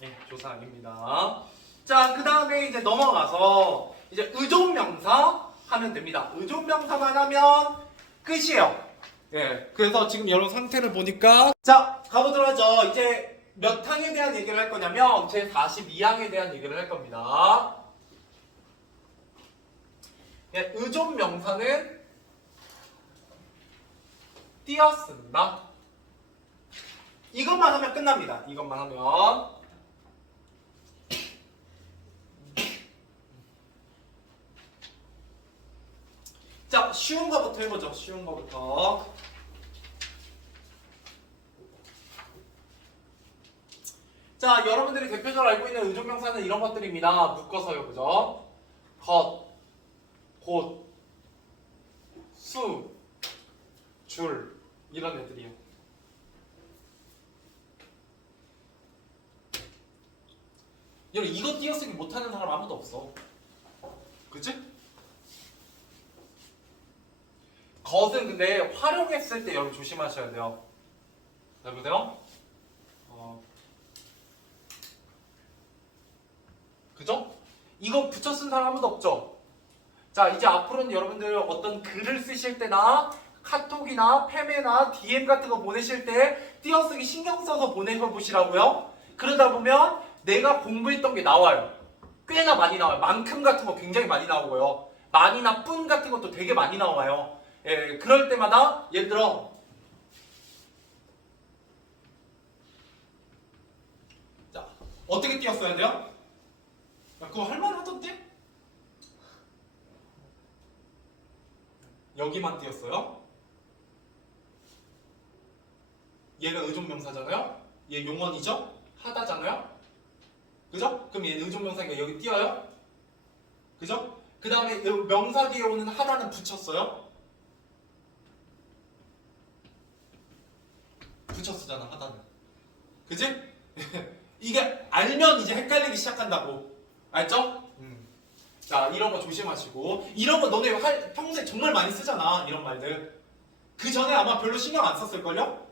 네, 조사 아닙니다. 자, 그 다음에 이제 넘어가서 이제 의존명사 하면 됩니다. 의존명사만 하면 끝이에요. 예, 그래서 지금 여러분 상태를 보니까 자, 가보도록 하죠. 이제 몇 항에 대한 얘기를 할 거냐면 제 42항에 대한 얘기를 할 겁니다. 예, 의존명사는 띄어쓴다. 이것만 하면 끝납니다. 이것만 하면. 자, 쉬운 거부터 해보죠. 쉬운 거부터. 자, 여러분들이 대표적으로 알고 있는 의존명사는 이런 것들입니다. 묶어서요, 그죠? 것, 곧, 수, 줄 이런 애들이요. 여러분 이거 띄어쓰기 못하는 사람 아무도 없어. 그치? 것은 근데 활용했을 때 여러분 조심하셔야 돼요. 자, 보세요. 그죠? 이거 붙여 쓴 사람 아무도 없죠? 자, 이제 앞으로는 여러분들 어떤 글을 쓰실 때나 카톡이나 페메나 DM 같은 거 보내실 때 띄어쓰기 신경 써서 보내보시라고요. 그러다 보면 내가 공부했던 게 나와요. 꽤나 많이 나와요. 만큼 같은 거 굉장히 많이 나오고요. 많이나 뿐 같은 것도 되게 많이 나와요. 예, 그럴 때마다 예를 들어 자, 어떻게 띄었어야 돼요? 야, 그거 할만하던데? 여기만 띄었어요. 얘가 의존명사잖아요. 얘 용언이죠? 하다잖아요. 그죠? 그럼 얘는 의존명사니까 여기 띄어요. 그죠? 그 다음에 명사 뒤에 오는 하다는 붙였어요. 붙였쓰잖아 하다는. 그지? 이게 알면 이제 헷갈리기 시작한다고. 알죠? 자, 이런 거 조심하시고. 이런 거 너네 평소에 정말 많이 쓰잖아. 이런 말들. 그 전에 아마 별로 신경 안 썼을걸요?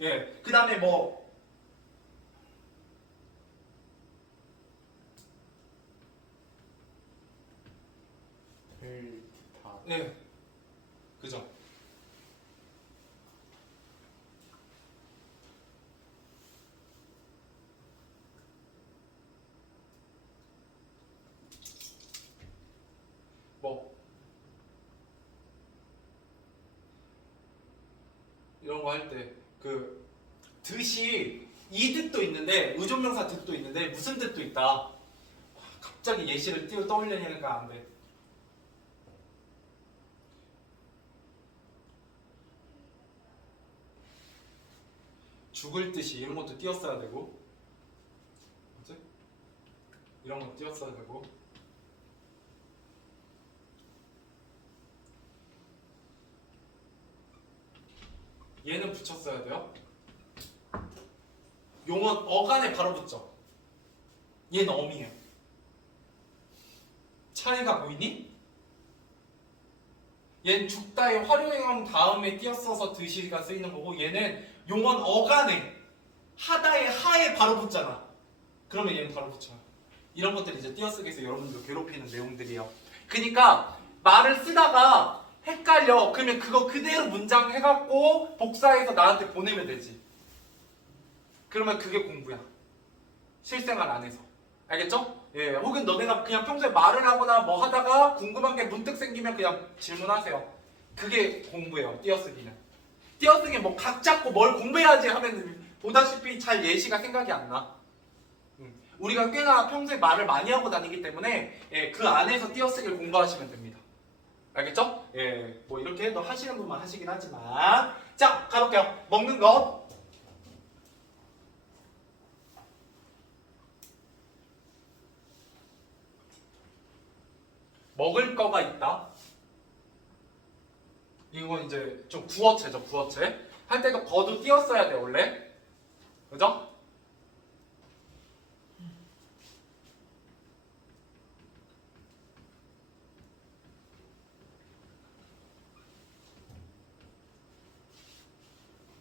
예. 그 다음에 뭐 될 듯한. 예. 그죠? 그거 할 때 그 듯이 이 뜻도 있는데 의존명사 뜻도 있는데 무슨 뜻도 있다. 와, 갑자기 예시를 떠올리니까 안 돼. 죽을 듯이 이런 것도 띄었어야 되고, 그치? 이런 거 띄었어야 되고. 얘는 붙였어야 돼요. 용언 어간에 바로 붙죠. 얘는 어미예요. 차이가 보이니? 얘는 죽다의 활용형 다음에 띄었어서 드시가 쓰이는 거고, 얘는 용언 어간에 하다의 하에 바로 붙잖아. 그러면 얘는 바로 붙여요. 이런 것들이 이제 띄어쓰기에서 여러분들 괴롭히는 내용들이에요. 그러니까 말을 쓰다가 헷갈려. 그러면 그거 그대로 문장 해갖고 복사해서 나한테 보내면 되지. 그러면 그게 공부야. 실생활 안에서. 알겠죠? 예. 혹은 너네가 그냥 평소에 말을 하거나 뭐 하다가 궁금한 게 문득 생기면 그냥 질문하세요. 그게 공부예요. 띄어쓰기는. 띄어쓰기 뭐 각 잡고 뭘 공부해야지 하면 보다시피 잘 예시가 생각이 안 나. 우리가 꽤나 평소에 말을 많이 하고 다니기 때문에 예, 그 안에서 띄어쓰기를 공부하시면 됩니다. 알겠죠? 예, 뭐 이렇게 해도 하시는 분만 하시긴 하지만 자, 가볼게요. 먹는 것. 먹을 거가 있다. 이건 이제 좀 구어체죠, 구어체. 할 때도 거도 띄었어야 돼, 원래. 그죠?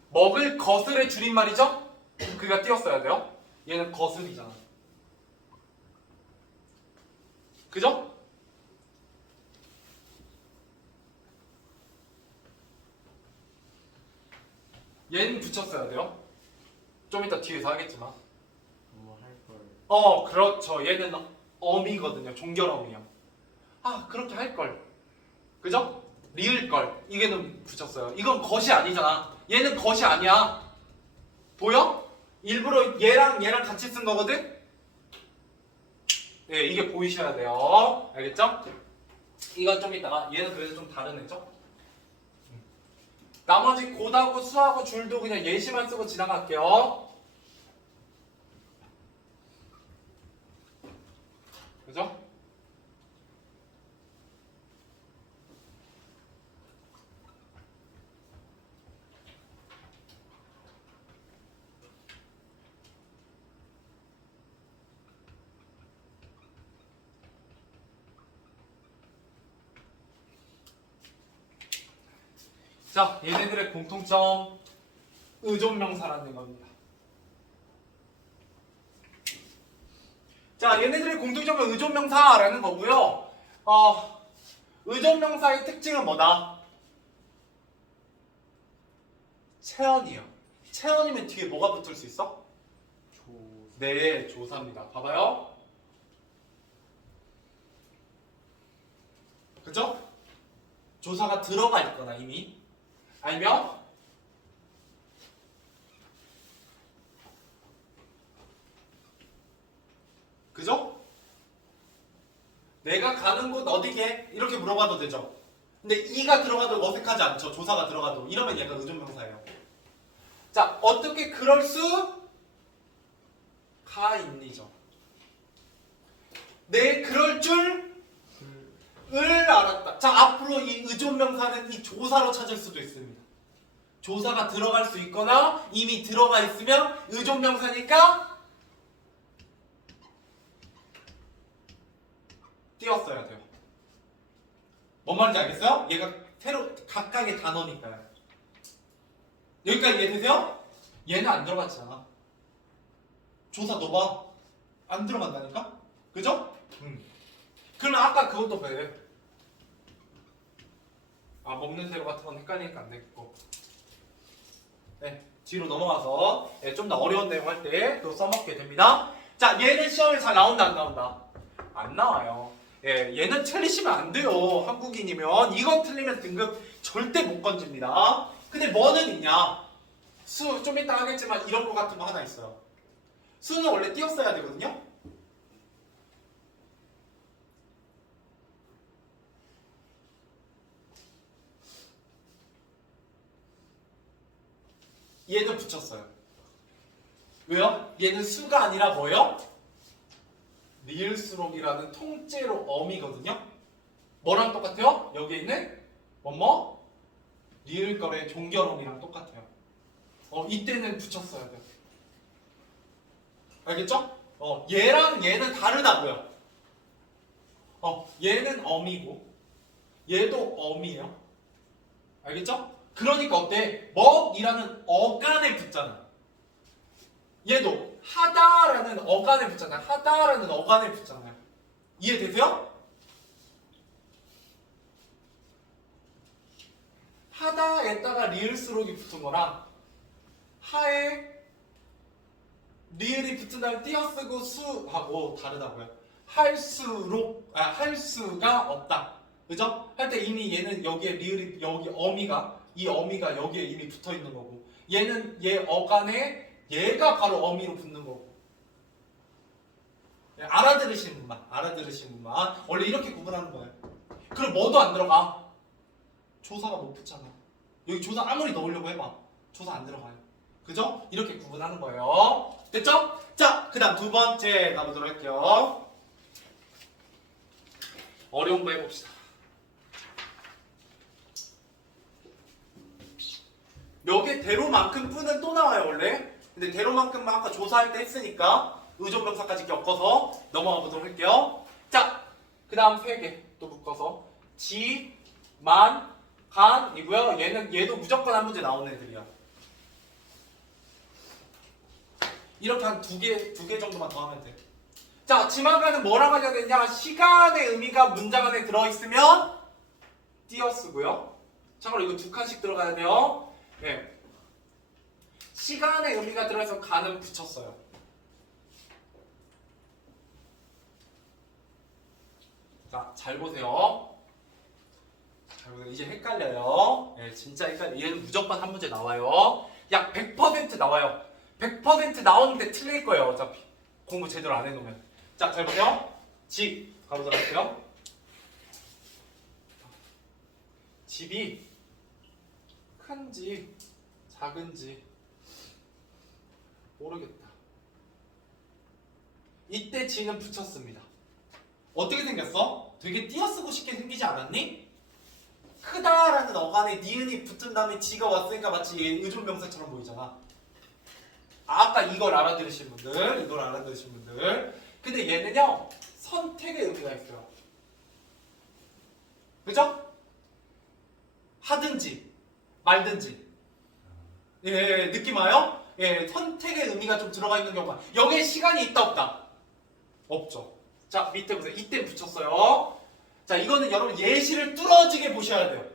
먹을 것을의 줄임말이죠? 그가 띄었어야 돼요. 얘는 것을이잖아. 그죠? 얘는 붙였어야 돼요. 좀 이따 뒤에서 하겠지만. 뭐 할 걸. 그렇죠. 얘는 어미거든요. 종결어미요. 아, 그렇게 할걸. 그죠? 리을걸. 이게는 붙였어요. 이건 것이 아니잖아. 얘는 것이 아니야. 보여? 일부러 얘랑 같이 쓴 거거든? 네, 이게 보이셔야 돼요. 알겠죠? 이건 좀 이따가. 얘는 그래서 좀 다른 애죠? 나머지 고다고 수하고 줄도 그냥 예시만 쓰고 지나갈게요. 그죠? 자, 얘네들의 공통점 의존명사라는 겁니다. 자, 얘네들의 공통점은 의존명사라는 거고요. 의존명사의 특징은 뭐다? 체언이요. 체언이면 뒤에 뭐가 붙을 수 있어? 네, 조사입니다. 봐봐요. 그죠? 조사가 들어가 있거나 이미 아니면 그죠? 내가 가는 곳 어디게? 이렇게 물어봐도 되죠. 근데 이가 들어가도 어색하지 않죠. 조사가 들어가도. 이러면 얘가 의존명사예요. 자, 어떻게 그럴 수가 있니죠. 네, 그럴 줄을 알았다. 자, 앞으로 이 의존명사는 이 조사로 찾을 수도 있습니다. 조사가 들어갈 수 있거나 이미 들어가 있으면 의존명사니까 띄었어야 돼요. 뭔 말인지 알겠어요? 얘가 새로 각각의 단어니까요. 여기까지 이해되세요? 얘는 안 들어갔잖아. 조사 넣어봐. 안 들어간다니까? 그죠? 그러면 아까 그것도 배. 먹는 새우 같은 건 헷갈리니까 안 되겠고. 네, 뒤로 넘어가서 좀 더 어려운 내용 할 때 또 써먹게 됩니다. 자, 얘는 시험에 잘 나온다 안 나온다? 안 나와요. 예, 얘는 틀리시면 안 돼요. 한국인이면 이거 틀리면 등급 절대 못 건집니다. 근데 뭐는 있냐? 수 좀 이따 하겠지만 이런 거 같은 거 하나 있어요. 수는 원래 띄었어야 되거든요. 얘는 붙였어요. 왜요? 얘는 수가 아니라 뭐예요? 리을수록이라는 통째로 어미거든요. 뭐랑 똑같아요? 여기에 있는 뭐뭐? 리을거래 종결음이랑 똑같아요. 이때는 붙였어야 돼요. 알겠죠? 얘랑 얘는 다르다고요. 얘는 어미고 얘도 어미예요. 알겠죠? 그러니까 어때? 먹이라는 어간에 붙잖아. 얘도 하다라는 어간에 붙잖아요. 하다라는 어간에 붙잖아요. 이해되세요? 하다에다가 리을수록이 붙은 거랑 하에 리을이 붙은 다음에 띄어쓰고 수하고 다르다고요. 할 수가 없다. 그죠? 할 때 이미 얘는 여기에 리을이 여기 어미가 이 어미가 여기에 이미 붙어 있는 거고 얘는 얘 어간에 얘가 바로 어미로 붙는 거고. 알아들으시는 분만 원래 이렇게 구분하는 거예요. 그럼 뭐도 안 들어가. 조사가 못 붙잖아. 여기 조사 아무리 넣으려고 해봐. 조사 안 들어가요. 그죠? 이렇게 구분하는 거예요. 됐죠? 자, 그 다음 두 번째 가보도록 할게요. 어려운 거 해봅시다. 여기에 대로만큼 뿌는 또 나와요 원래. 근데 대로만큼만 아까 조사할 때 했으니까 의존명사까지 엮어서 넘어가 보도록 할게요. 자, 그 다음 세 개 또 묶어서 지, 만, 간이고요. 얘도 무조건 한 문제 나오는 애들이야. 이렇게 한 두 개 정도만 더 하면 돼. 자, 지만간은 뭐랑 관련됐냐? 시간의 의미가 문장 안에 들어있으면 띄어쓰고요. 참고로 이거 두 칸씩 들어가야 돼요. 네. 시간의 의미가 들어있어서 간은 붙였어요. 자, 잘 보세요. 이제 헷갈려요. 네, 진짜 헷갈려요. 얘는 무조건 한 문제 나와요. 약 100% 나와요. 100% 나오는데 틀릴 거예요. 어차피 공부 제대로 안 해놓으면. 자, 잘 보세요. 집 가로 잡을게요. 집이 큰지 작은지 모르겠다. 이때 지는 붙였습니다. 어떻게 생겼어? 되게 띄어쓰고 싶게 생기지 않았니? 크다라는 어간에 니은이 붙은 다음에 지가 왔으니까 마치 의존명사처럼 보이잖아. 아까 이걸 알아들으신 분들. 근데 얘는요 선택의 의미가 있어요. 그죠? 하든지 말든지. 예, 느낌 와요? 예, 선택의 의미가 좀 들어가 있는 경우가. 여기에 시간이 있다 없다? 없죠. 자, 밑에 보세요. 이때 붙였어요. 자, 이거는 여러분 예시를 뚫어지게 보셔야 돼요.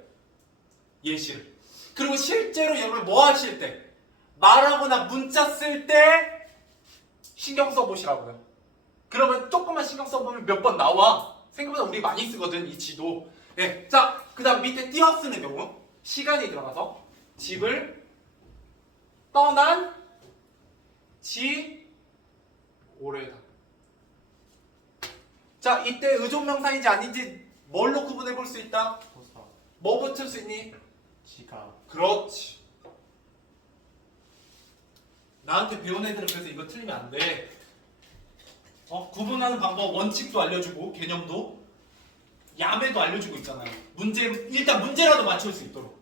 예시를. 그리고 실제로 여러분 뭐 하실 때? 말하거나 문자 쓸 때 신경 써보시라고요. 그러면 조금만 신경 써보면 몇 번 나와. 생각보다 우리 많이 쓰거든, 이 지도. 네. 자, 그 다음 밑에 띄어 쓰는 경우 시간이 들어가서 집을 떠난 지 오래다. 자, 이때 의존명사인지 아닌지 뭘로 구분해 볼 수 있다? 조사. 뭐 붙을 수 있니? 지가. 그렇지. 나한테 배운 애들은 그래서 이거 틀리면 안 돼. 구분하는 방법 원칙도 알려주고 개념도 야매도 알려주고 있잖아요. 일단 문제라도 맞출 수 있도록.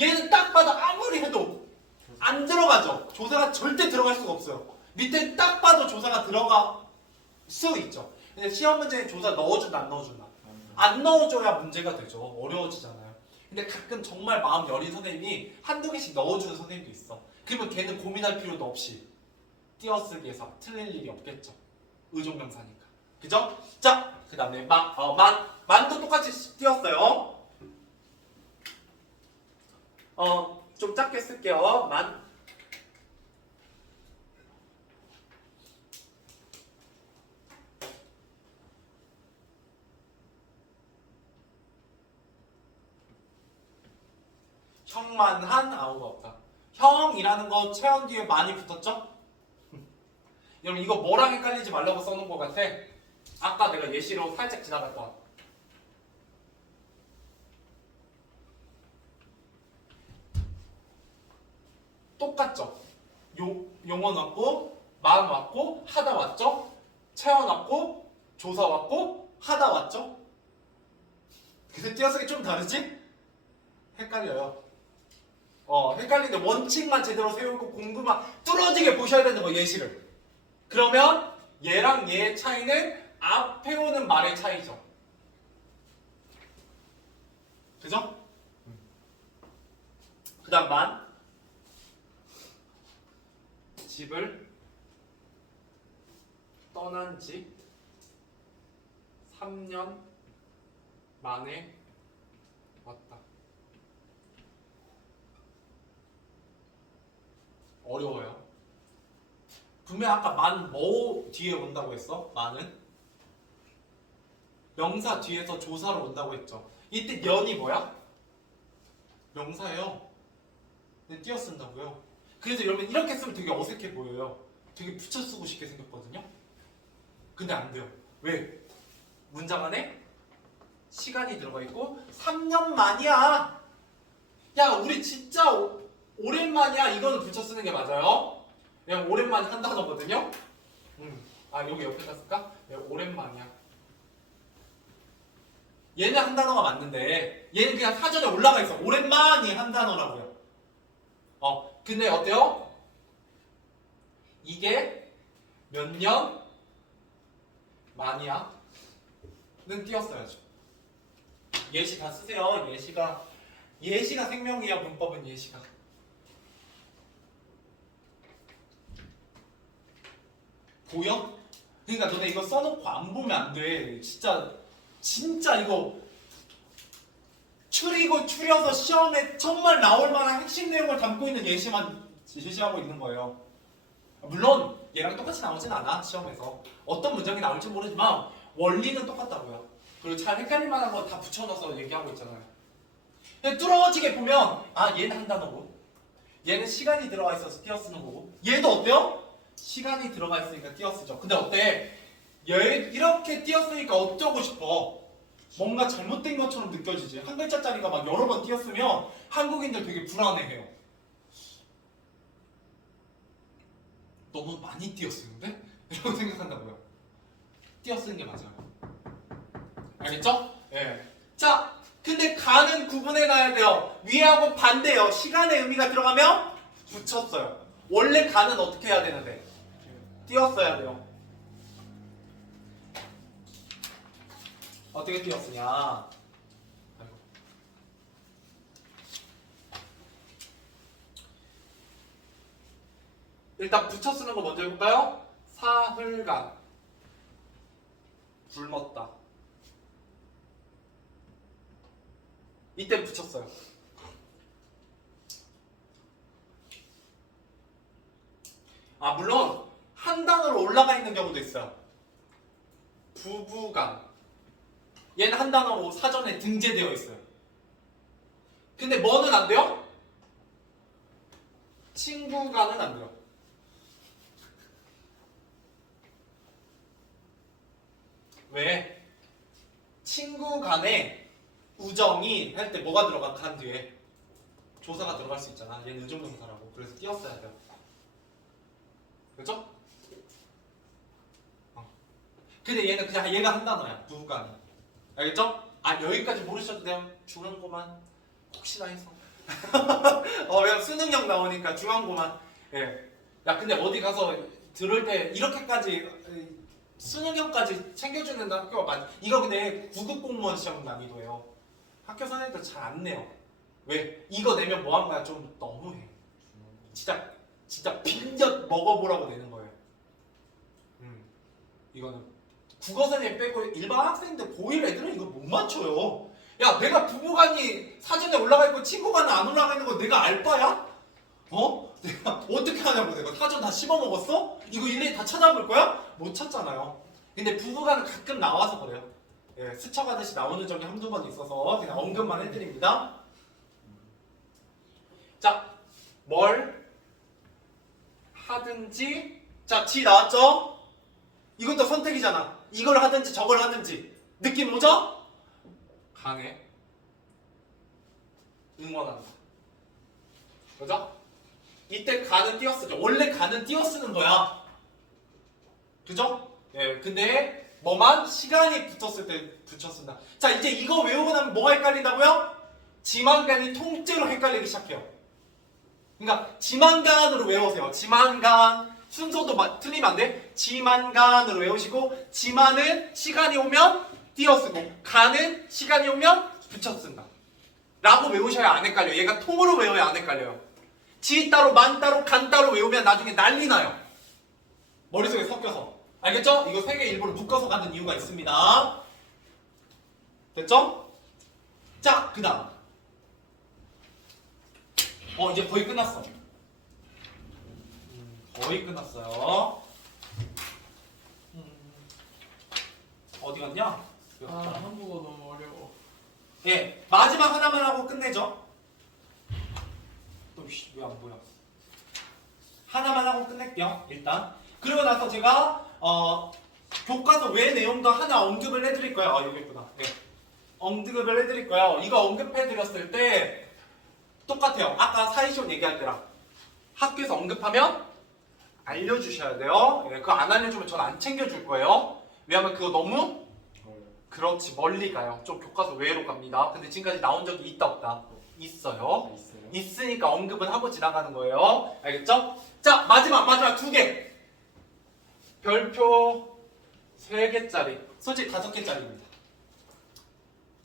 얘는 딱 봐도 아무리 해도 안 들어가죠. 조사가 절대 들어갈 수가 없어요. 밑에 딱 봐도 조사가 들어갈 수 있죠. 근데 시험 문제에 조사 넣어준다 안 넣어준다? 안 넣어줘야 문제가 되죠. 어려워지잖아요. 근데 가끔 정말 마음 여린 선생님이 한두 개씩 넣어주는 선생님도 있어. 그러면 걔는 고민할 필요도 없이 띄어쓰기에서 틀릴 일이 없겠죠. 의존명사니까. 그죠? 자, 그 다음에 만도 똑같이 띄었어요. 좀 작게 쓸게요. 만. 형만한 아우가 없다. 형이라는 거 체온 뒤에 많이 붙었죠? 여러분 이거 뭐랑 헷갈리지 말라고 써놓은 것 같아. 아까 내가 예시로 살짝 지나갔던 똑같죠? 용언 왔고 마음 왔고 하다 왔죠? 체온 왔고 조사 왔고 하다 왔죠? 근데 띄어쓰기 좀 다르지? 헷갈려요. 헷갈리는데 원칙만 제대로 세우고 공부만 뚫어지게 보셔야 되는 거 예시를. 그러면 얘랑 얘의 차이는 앞에 오는 말의 차이죠. 그죠? 그 다음 만. 집을 떠난 지 3년 만에 왔다. 어려워요. 분명 아까 만 뭐 뒤에 온다고 했어? 만은 명사 뒤에서 조사로 온다고 했죠. 이때 년이 뭐야? 명사예요. 근데 띄어 쓴다고요. 그래서 여러분 이렇게 쓰면 되게 어색해 보여요. 되게 붙여 쓰고 싶게 생겼거든요. 근데 안 돼요. 왜? 문장 안에 시간이 들어가 있고 3년 만이야. 야 우리 진짜 오랜만이야. 이거는 붙여 쓰는 게 맞아요. 그냥 오랜만에 한 단어거든요. 여기 옆에다 쓸까? 오랜만이야. 얘는 한 단어가 맞는데 얘는 그냥 사전에 올라가 있어. 오랜만이 한 단어라고요. 근데 어때요? 이게 몇 년 만이야? 는 띄었어야죠. 예시 다 쓰세요. 예시가 생명이야. 문법은 예시가. 보여? 그러니까 너네 이거 써놓고 안 보면 안 돼. 진짜 이거 추리고 추려서 시험에 정말 나올 만한 핵심 내용을 담고 있는 예시만 제시하고 있는 거예요. 물론 얘랑 똑같이 나오진 않아. 시험에서 어떤 문장이 나올지 모르지만 원리는 똑같다고요. 그리고 잘 헷갈릴 만한 거 다 붙여넣어서 얘기하고 있잖아요. 뚫어지게 보면 얘는 한 단어고 얘는 시간이 들어가 있어서 띄어 쓰는 거고 얘도 어때요? 시간이 들어가 있으니까 띄어 쓰죠. 근데 어때? 얘 이렇게 띄어 쓰니까 어쩌고 싶어? 뭔가 잘못된 것처럼 느껴지지. 한 글자짜리가 막 여러 번 띄어 쓰면 한국인들 되게 불안해해요. 너무 많이 띄어 쓰는데? 이라고 생각한다고요. 띄어 쓰는 게 맞아요. 알겠죠? 예. 자, 근데 가는 구분해 놔야 돼요. 위하고 반대요. 시간의 의미가 들어가면 붙였어요. 원래 가는 어떻게 해야 되는데? 띄었어야 돼요. 어떻게 띄었으냐? 일단 붙여 쓰는 거 먼저 해볼까요? 사흘간 굶었다. 이때 붙였어요. 물론 한 단어로 올라가 있는 경우도 있어요. 부부간. 얘는 한 단어로 사전에 등재되어 있어요. 근데 뭐는 안 돼요? 친구간은 안 돼요. 왜? 친구 간에 우정이 할 때 뭐가 들어가? 간 뒤에 조사가 들어갈 수 있잖아. 얘는 의존명사라고. 그래서 띄었어야 돼요. 그렇죠? 근데 얘는 그냥 얘가 한 단어야. 부부간이. 알겠죠? 여기까지 모르셔도 돼요. 중앙고만 혹시나 해서. 왜냐면 수능형 나오니까 중앙고만. 예. 야 근데 어디 가서 들을 때 이렇게까지 수능형까지 챙겨주는 학교가 많이. 이거 근데 9급 공무원 시험 난이도예요. 학교 선생님들 잘 안 내요. 왜? 이거 내면 뭐 한 거야? 좀 너무해. 진짜 빈젓 먹어보라고 내는 거예요. 이거는 국어 선생님 빼고 일반 학생들 고1 애들은 이거 못 맞춰요. 야 내가 부부간이 사전에 올라가 있고 친구간은 안 올라가 있는 거 내가 알 바야? 내가 어떻게 하냐고. 내가 사전 다 씹어먹었어? 이거 일일이 다 찾아볼 거야? 못 찾잖아요. 근데 부부간은 가끔 나와서 그래요. 예, 스쳐가듯이 나오는 적이 한두 번 있어서 그냥 언급만 해드립니다. 자, 뭘 하든지. 자, 지 나왔죠? 이것도 선택이잖아. 이걸 하든지 저걸 하든지. 느낌 오죠? 강해. 응원한다. 그죠? 이때 가는 띄어쓰죠. 원래 가는 띄어쓰는 거야. 그죠? 예, 근데 뭐만 시간이 붙었을 때 붙였습니다. 자, 이제 이거 외우고 나면 뭐가 헷갈린다고요? 지만간이 통째로 헷갈리기 시작해요. 그러니까 지만간으로 외우세요. 지만간 순서도 틀리면 안 돼. 지만간으로 외우시고 지만은 시간이 오면 띄어쓰고 간은 시간이 오면 붙였습니다. 라고 외우셔야 안 헷갈려요. 얘가 통으로 외워야 안 헷갈려요. 지 따로 만 따로 간 따로 외우면 나중에 난리 나요. 머릿속에 섞여서. 알겠죠? 이거 세 개 일부러 묶어서 가는 이유가 있습니다. 됐죠? 자, 그 다음. 이제 거의 끝났어. 거의 끝났어요. 어디 갔냐? 한국어 너무 어려워. 예, 마지막 하나만 하고 끝내죠. 또 왜 안 보여? 하나만 하고 끝낼게요. 일단. 그리고 나서 제가 교과서 외 내용도 하나 언급을 해드릴 거예요. 여기 있구나. 네. 언급을 해드릴 거예요. 이거 언급해드렸을 때 똑같아요. 아까 사이시온 얘기할 때랑 학교에서 언급하면 알려주셔야 돼요. 네, 그거 안 알려주면 전 안 챙겨줄 거예요. 왜냐면 그거 너무 그렇지 멀리 가요. 좀 교과서 외로 갑니다. 근데 지금까지 나온 적이 있다 없다? 있어요. 있으니까 언급은 하고 지나가는 거예요. 알겠죠? 자, 마지막 두 개. 별표 3개짜리. 솔직히 5개짜리입니다.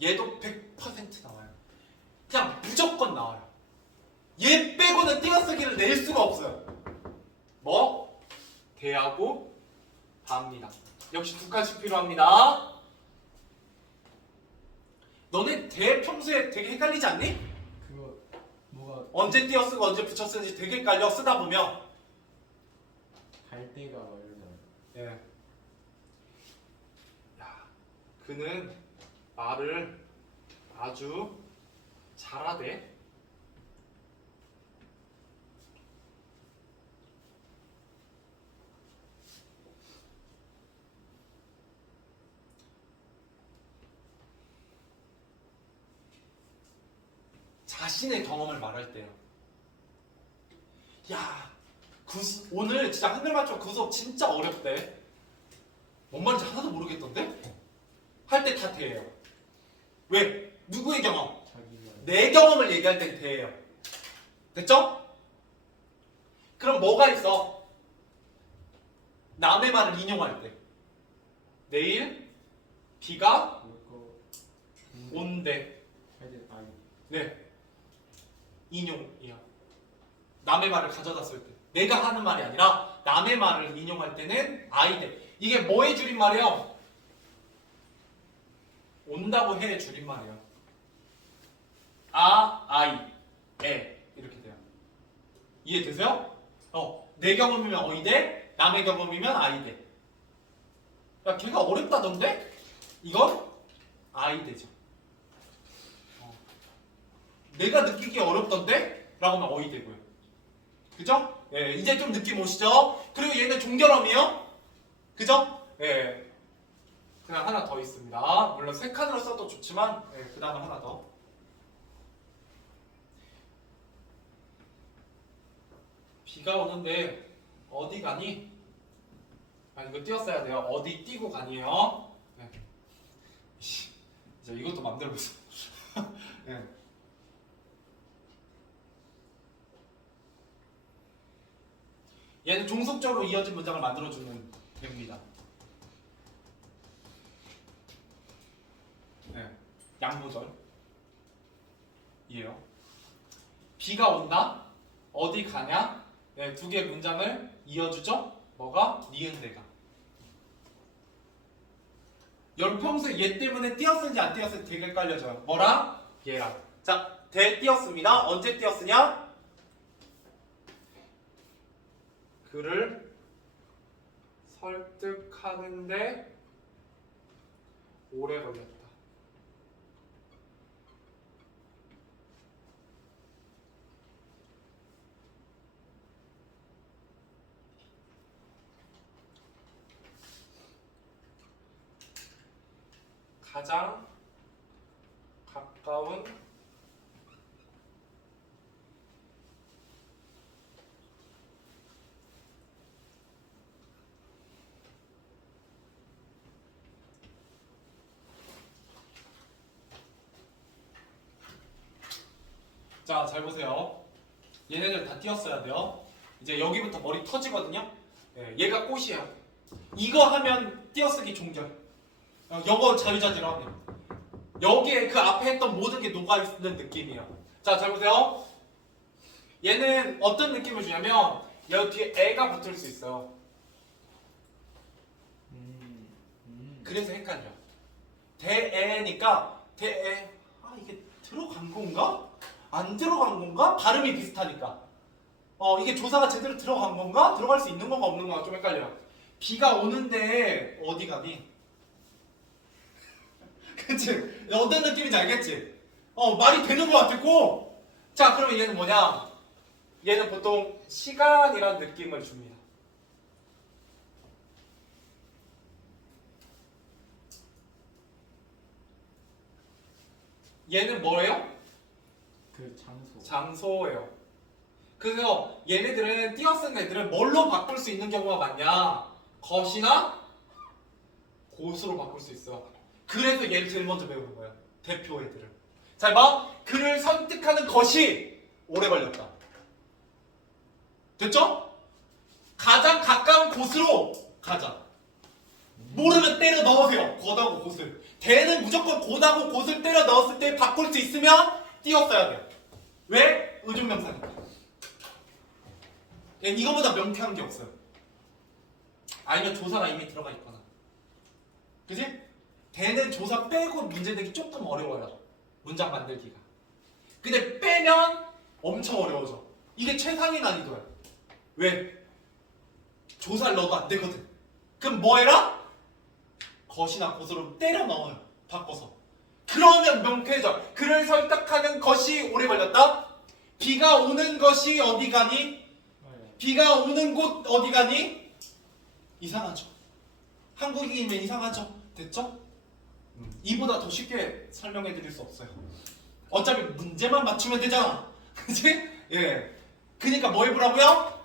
얘도 100% 나와요. 그냥 무조건 나와요. 얘 빼고는 띄어쓰기를 낼 수가 없어요. 뭐? 대하고 바입니다. 역시 2칸씩 필요합니다. 너네 대 평소에 되게 헷갈리지 않니? 그거 뭐가 언제 띄어쓰고 언제 붙여쓰는지 되게 헷갈려 쓰다 보면. 갈 때가 말이잖아. 예. 야, 그는 말을 아주 잘하대. 자신의 경험을 말할 때요. 야, 오늘 진짜 한글맞춤 그 수업 진짜 어렵대. 뭔 말인지 하나도 모르겠던데? 할 때 다 대예요. 왜? 누구의 경험? 자기가 내 경험을 얘기할 땐 대예요. 됐죠? 그럼 뭐가 있어? 남의 말을 인용할 때. 내일 비가 뭘거 온대. 할때 아이 네. 인용이야. 남의 말을 가져다 쓸 때. 내가 하는 말이 아니라 남의 말을 인용할 때는 아이들. 이게 뭐의 줄임말이에요? 온다고 해 줄임말이에요. 아이, 에 이렇게 돼요. 이해되세요? 내 경험이면 어이대, 남의 경험이면 아이대. 야, 걔가 어렵다던데? 이건 아이대죠. 내가 느끼기 어렵던데? 라고 하면 어이대고요. 그죠? 예, 이제 좀 느낌 오시죠? 그리고 얘는 종결음이요. 그죠? 예. 그냥 하나 더 있습니다. 물론 3칸으로 써도 좋지만, 예, 그 다음에 하나 더. 비가 오는데, 어디 가니? 이거 띄었어야 돼요. 어디 띄고 가니요? 예. 이제 이것도 맘대로 보세요. 예. 얘는 종속적으로 이어진 문장을 만들어주는 배우입니다. 네, 양보절 이에요. 비가 온다. 어디 가냐? 네, 2개 문장을 이어주죠. 뭐가? 니은대가. 여러분 평소에 얘 때문에 띄었는지 안 띄었는지 되게 헷갈려져요. 뭐랑? 얘랑. 자, 대 띄었습니다. 언제 띄었으냐? 그를 설득하는데 오래 걸렸다. 가장 가까운 자, 잘 보세요. 얘네들 다 띄었어야 돼요. 이제 여기부터 머리 터지거든요. 예, 얘가 꽃이야. 이거 하면 띄어쓰기 종결. 영어 자유자재로 하면 여기에 그 앞에 했던 모든 게 녹아있는 느낌이에요. 자, 잘 보세요. 얘는 어떤 느낌을 주냐면 여기 뒤에 애가 붙을 수 있어요. 그래서 헷갈려. 대애니까 대애. 아, 이게 들어간 건가? 안 들어간 건가? 발음이 비슷하니까. 이게 조사가 제대로 들어간 건가? 들어갈 수 있는 건가 없는 건가 좀 헷갈려요. 비가 오는데 어디 가니? 그치? 어떤 느낌인지 알겠지? 말이 되는 것 같았고. 자, 그러면 얘는 뭐냐? 얘는 보통 시간이라는 느낌을 줍니다. 얘는 뭐예요? 그 장소. 장소예요. 그래서 얘네들은 띄어쓴 애들은 뭘로 바꿀 수 있는 경우가 많냐? 것이나 곳으로 바꿀 수 있어. 그래서 얘를 제일 먼저 배우는 거예요. 대표 애들을. 자, 봐. 그를 설득하는 것이 오래 걸렸다. 됐죠? 가장 가까운 곳으로 가자. 모르면 때려 넣으세요. god하고 god을. 대는 무조건 god하고 god을 때려 넣었을 때 바꿀 수 있으면 띄었어야 돼요. 왜? 의존명사니까. 이거보다 명쾌한 게 없어요. 아니면 조사가 이미 들어가 있거나. 그지? 대는 조사 빼고 문제 내기 조금 어려워요. 문장 만들기가. 근데 빼면 엄청 어려워져. 이게 최상위 난이도야. 왜? 조사를 넣어도 안 되거든. 그럼 뭐 해라? 것이나 곳으로 때려 넣어요. 바꿔서. 그러면 명쾌해져. 그를 설득하는 것이 오래 걸렸다. 비가 오는 것이 어디 가니? 비가 오는 곳 어디 가니? 이상하죠. 한국인이면 이상하죠. 됐죠? 이보다 더 쉽게 설명해 드릴 수 없어요. 어차피 문제만 맞추면 되잖아. 그치? 예. 그니까 뭐 해보라고요?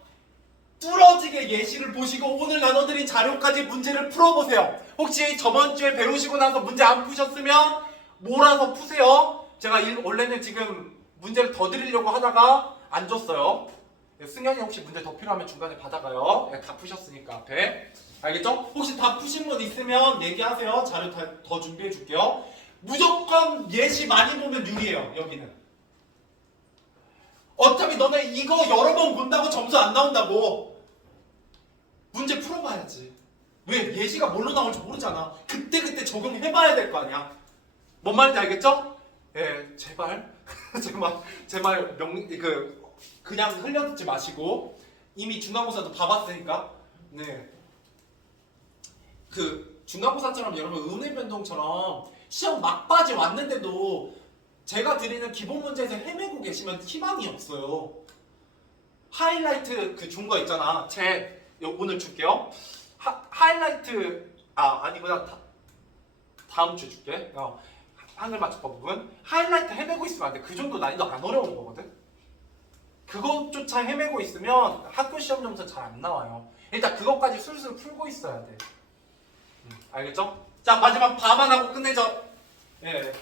뚫어지게 예시를 보시고 오늘 나눠드린 자료까지 문제를 풀어보세요. 혹시 저번 주에 배우시고 나서 문제 안 푸셨으면 몰아서 푸세요. 제가 원래는 지금 문제를 더 드리려고 하다가 안 줬어요. 승현이 혹시 문제 더 필요하면 중간에 받아가요. 다 푸셨으니까 앞에. 알겠죠? 혹시 다 푸신 분 있으면 얘기하세요. 자료 더 준비해 줄게요. 무조건 예시 많이 보면 유리해요. 여기는. 어차피 너네 이거 여러 번 본다고 점수 안 나온다고. 문제 풀어봐야지. 왜? 예시가 뭘로 나올지 모르잖아. 그때그때 적용해봐야 될 거 아니야. 뭔 말인지 알겠죠? 예, 제발 제발 그냥 흘려듣지 마시고. 이미 중간고사도 봐봤으니까. 네. 그 중간고사처럼 여러분 은혜변동처럼 시험 막바지 왔는데도 제가 드리는 기본 문제에서 헤매고 계시면 희망이 없어요. 하이라이트 그 준 거 있잖아. 오늘 줄게요. 하이라이트 아니구나. 다음 주 줄게. 한글 맞춤법 부분. 하이라이트 헤매고 있으면 안 돼. 그 정도 난이도 안 어려운 거거든. 그것조차 헤매고 있으면 학교 시험 점수 잘 안 나와요. 일단 그것까지 술술 풀고 있어야 돼. 알겠죠? 자, 마지막 봐만 하고 끝내죠. 예.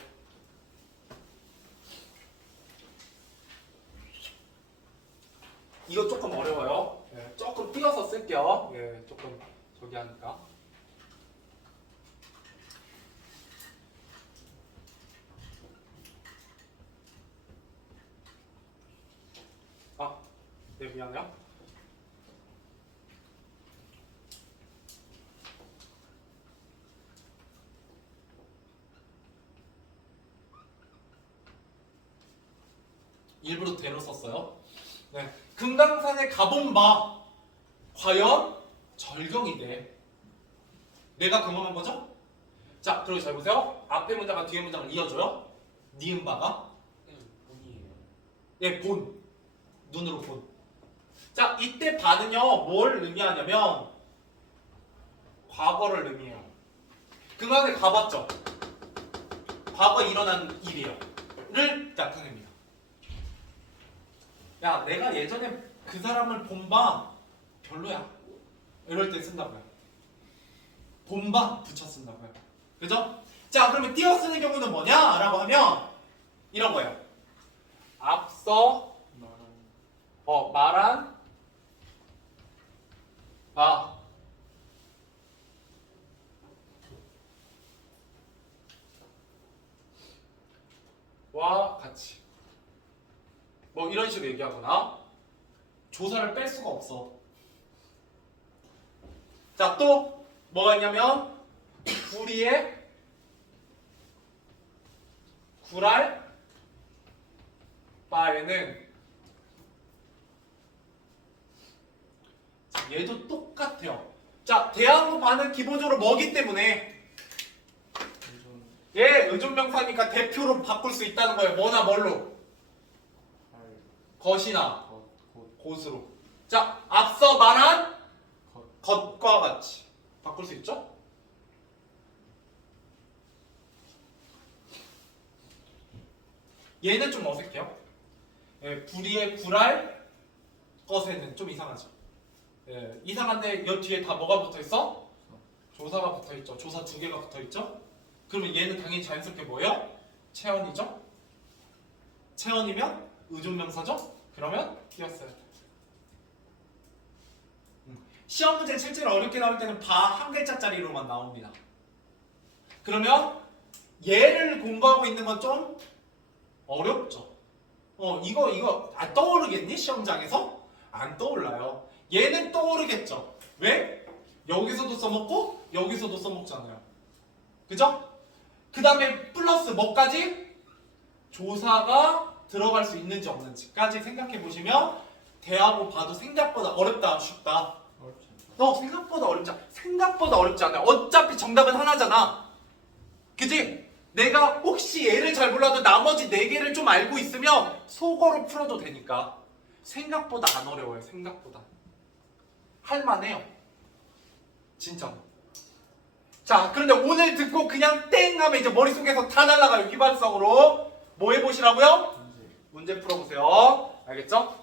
이거 조금 어려워요. 예, 조금 띄어서 쓸게요. 예, 조금 저기 하니까. 네, 미안해요. 일부러 대로 썼어요. 네. 금강산에 가본 바 과연 절경이 돼. 내가 경험한 거죠? 자, 그리고 잘 보세요. 앞에 문장과 뒤에 문장을 이어줘요. 니은 바가 본이에요. 예, 본. 눈으로 본. 자, 이때 바는요 뭘 의미하냐면 과거를 의미해요. 금강산에 가봤죠? 과거에 일어난 일이에요.를 나타냅니다. 야, 내가 예전에 그 사람을 본바 별로야. 이럴 때 쓴다고요. 본바 붙여 쓴다고요. 그죠? 자, 그러면 띄어 쓰는 경우는 뭐냐? 라고 하면 이런 거예요. 앞서 말한 와 같이 뭐 이런 식으로 얘기하거나 조사를 뺄 수가 없어. 자, 또 뭐가 있냐면 구리에 구랄 바에는 얘도 똑같아요. 자, 대하고 바는 기본적으로 뭐기 때문에 얘 의존명사니까 대표로 바꿀 수 있다는 거예요. 뭐나 뭘로? 것이나 곳으로. 자, 앞서 말한 것과 같이 바꿀 수 있죠? 얘는 좀 어색해요. 예, 불의에 굴할 것에는 좀 이상하죠. 예, 이상한데 여 뒤에 다 뭐가 붙어있어? 조사가 붙어있죠. 조사 두 개가 붙어있죠. 그러면 얘는 당연히 자연스럽게 뭐예요? 체언이죠. 체언이면 의존명사죠. 그러면 띄었어요. 시험 문제 실제로 어렵게 나올 때는 바 한 글자짜리로만 나옵니다. 그러면 얘를 공부하고 있는 건 좀 어렵죠. 이거 안 떠오르겠니? 시험장에서? 안 떠올라요. 얘는 떠오르겠죠. 왜? 여기서도 써먹고 여기서도 써먹잖아요. 그죠? 그 다음에 플러스 뭐까지? 조사가 들어갈 수 있는지 없는지까지 생각해 보시면 대하고 봐도 생각보다 어렵다 쉽다. 생각보다 어렵지 않아요. 어차피 정답은 하나잖아. 그지? 내가 혹시 얘를 잘 몰라도 나머지 4개를 좀 알고 있으면 속어로 풀어도 되니까 생각보다 안 어려워요. 생각보다 할만해요. 진짜. 자, 그런데 오늘 듣고 그냥 땡 하면 이제 머릿속에서 다 날아가요. 휘발성으로. 뭐 해보시라고요? 문제 풀어보세요. 알겠죠?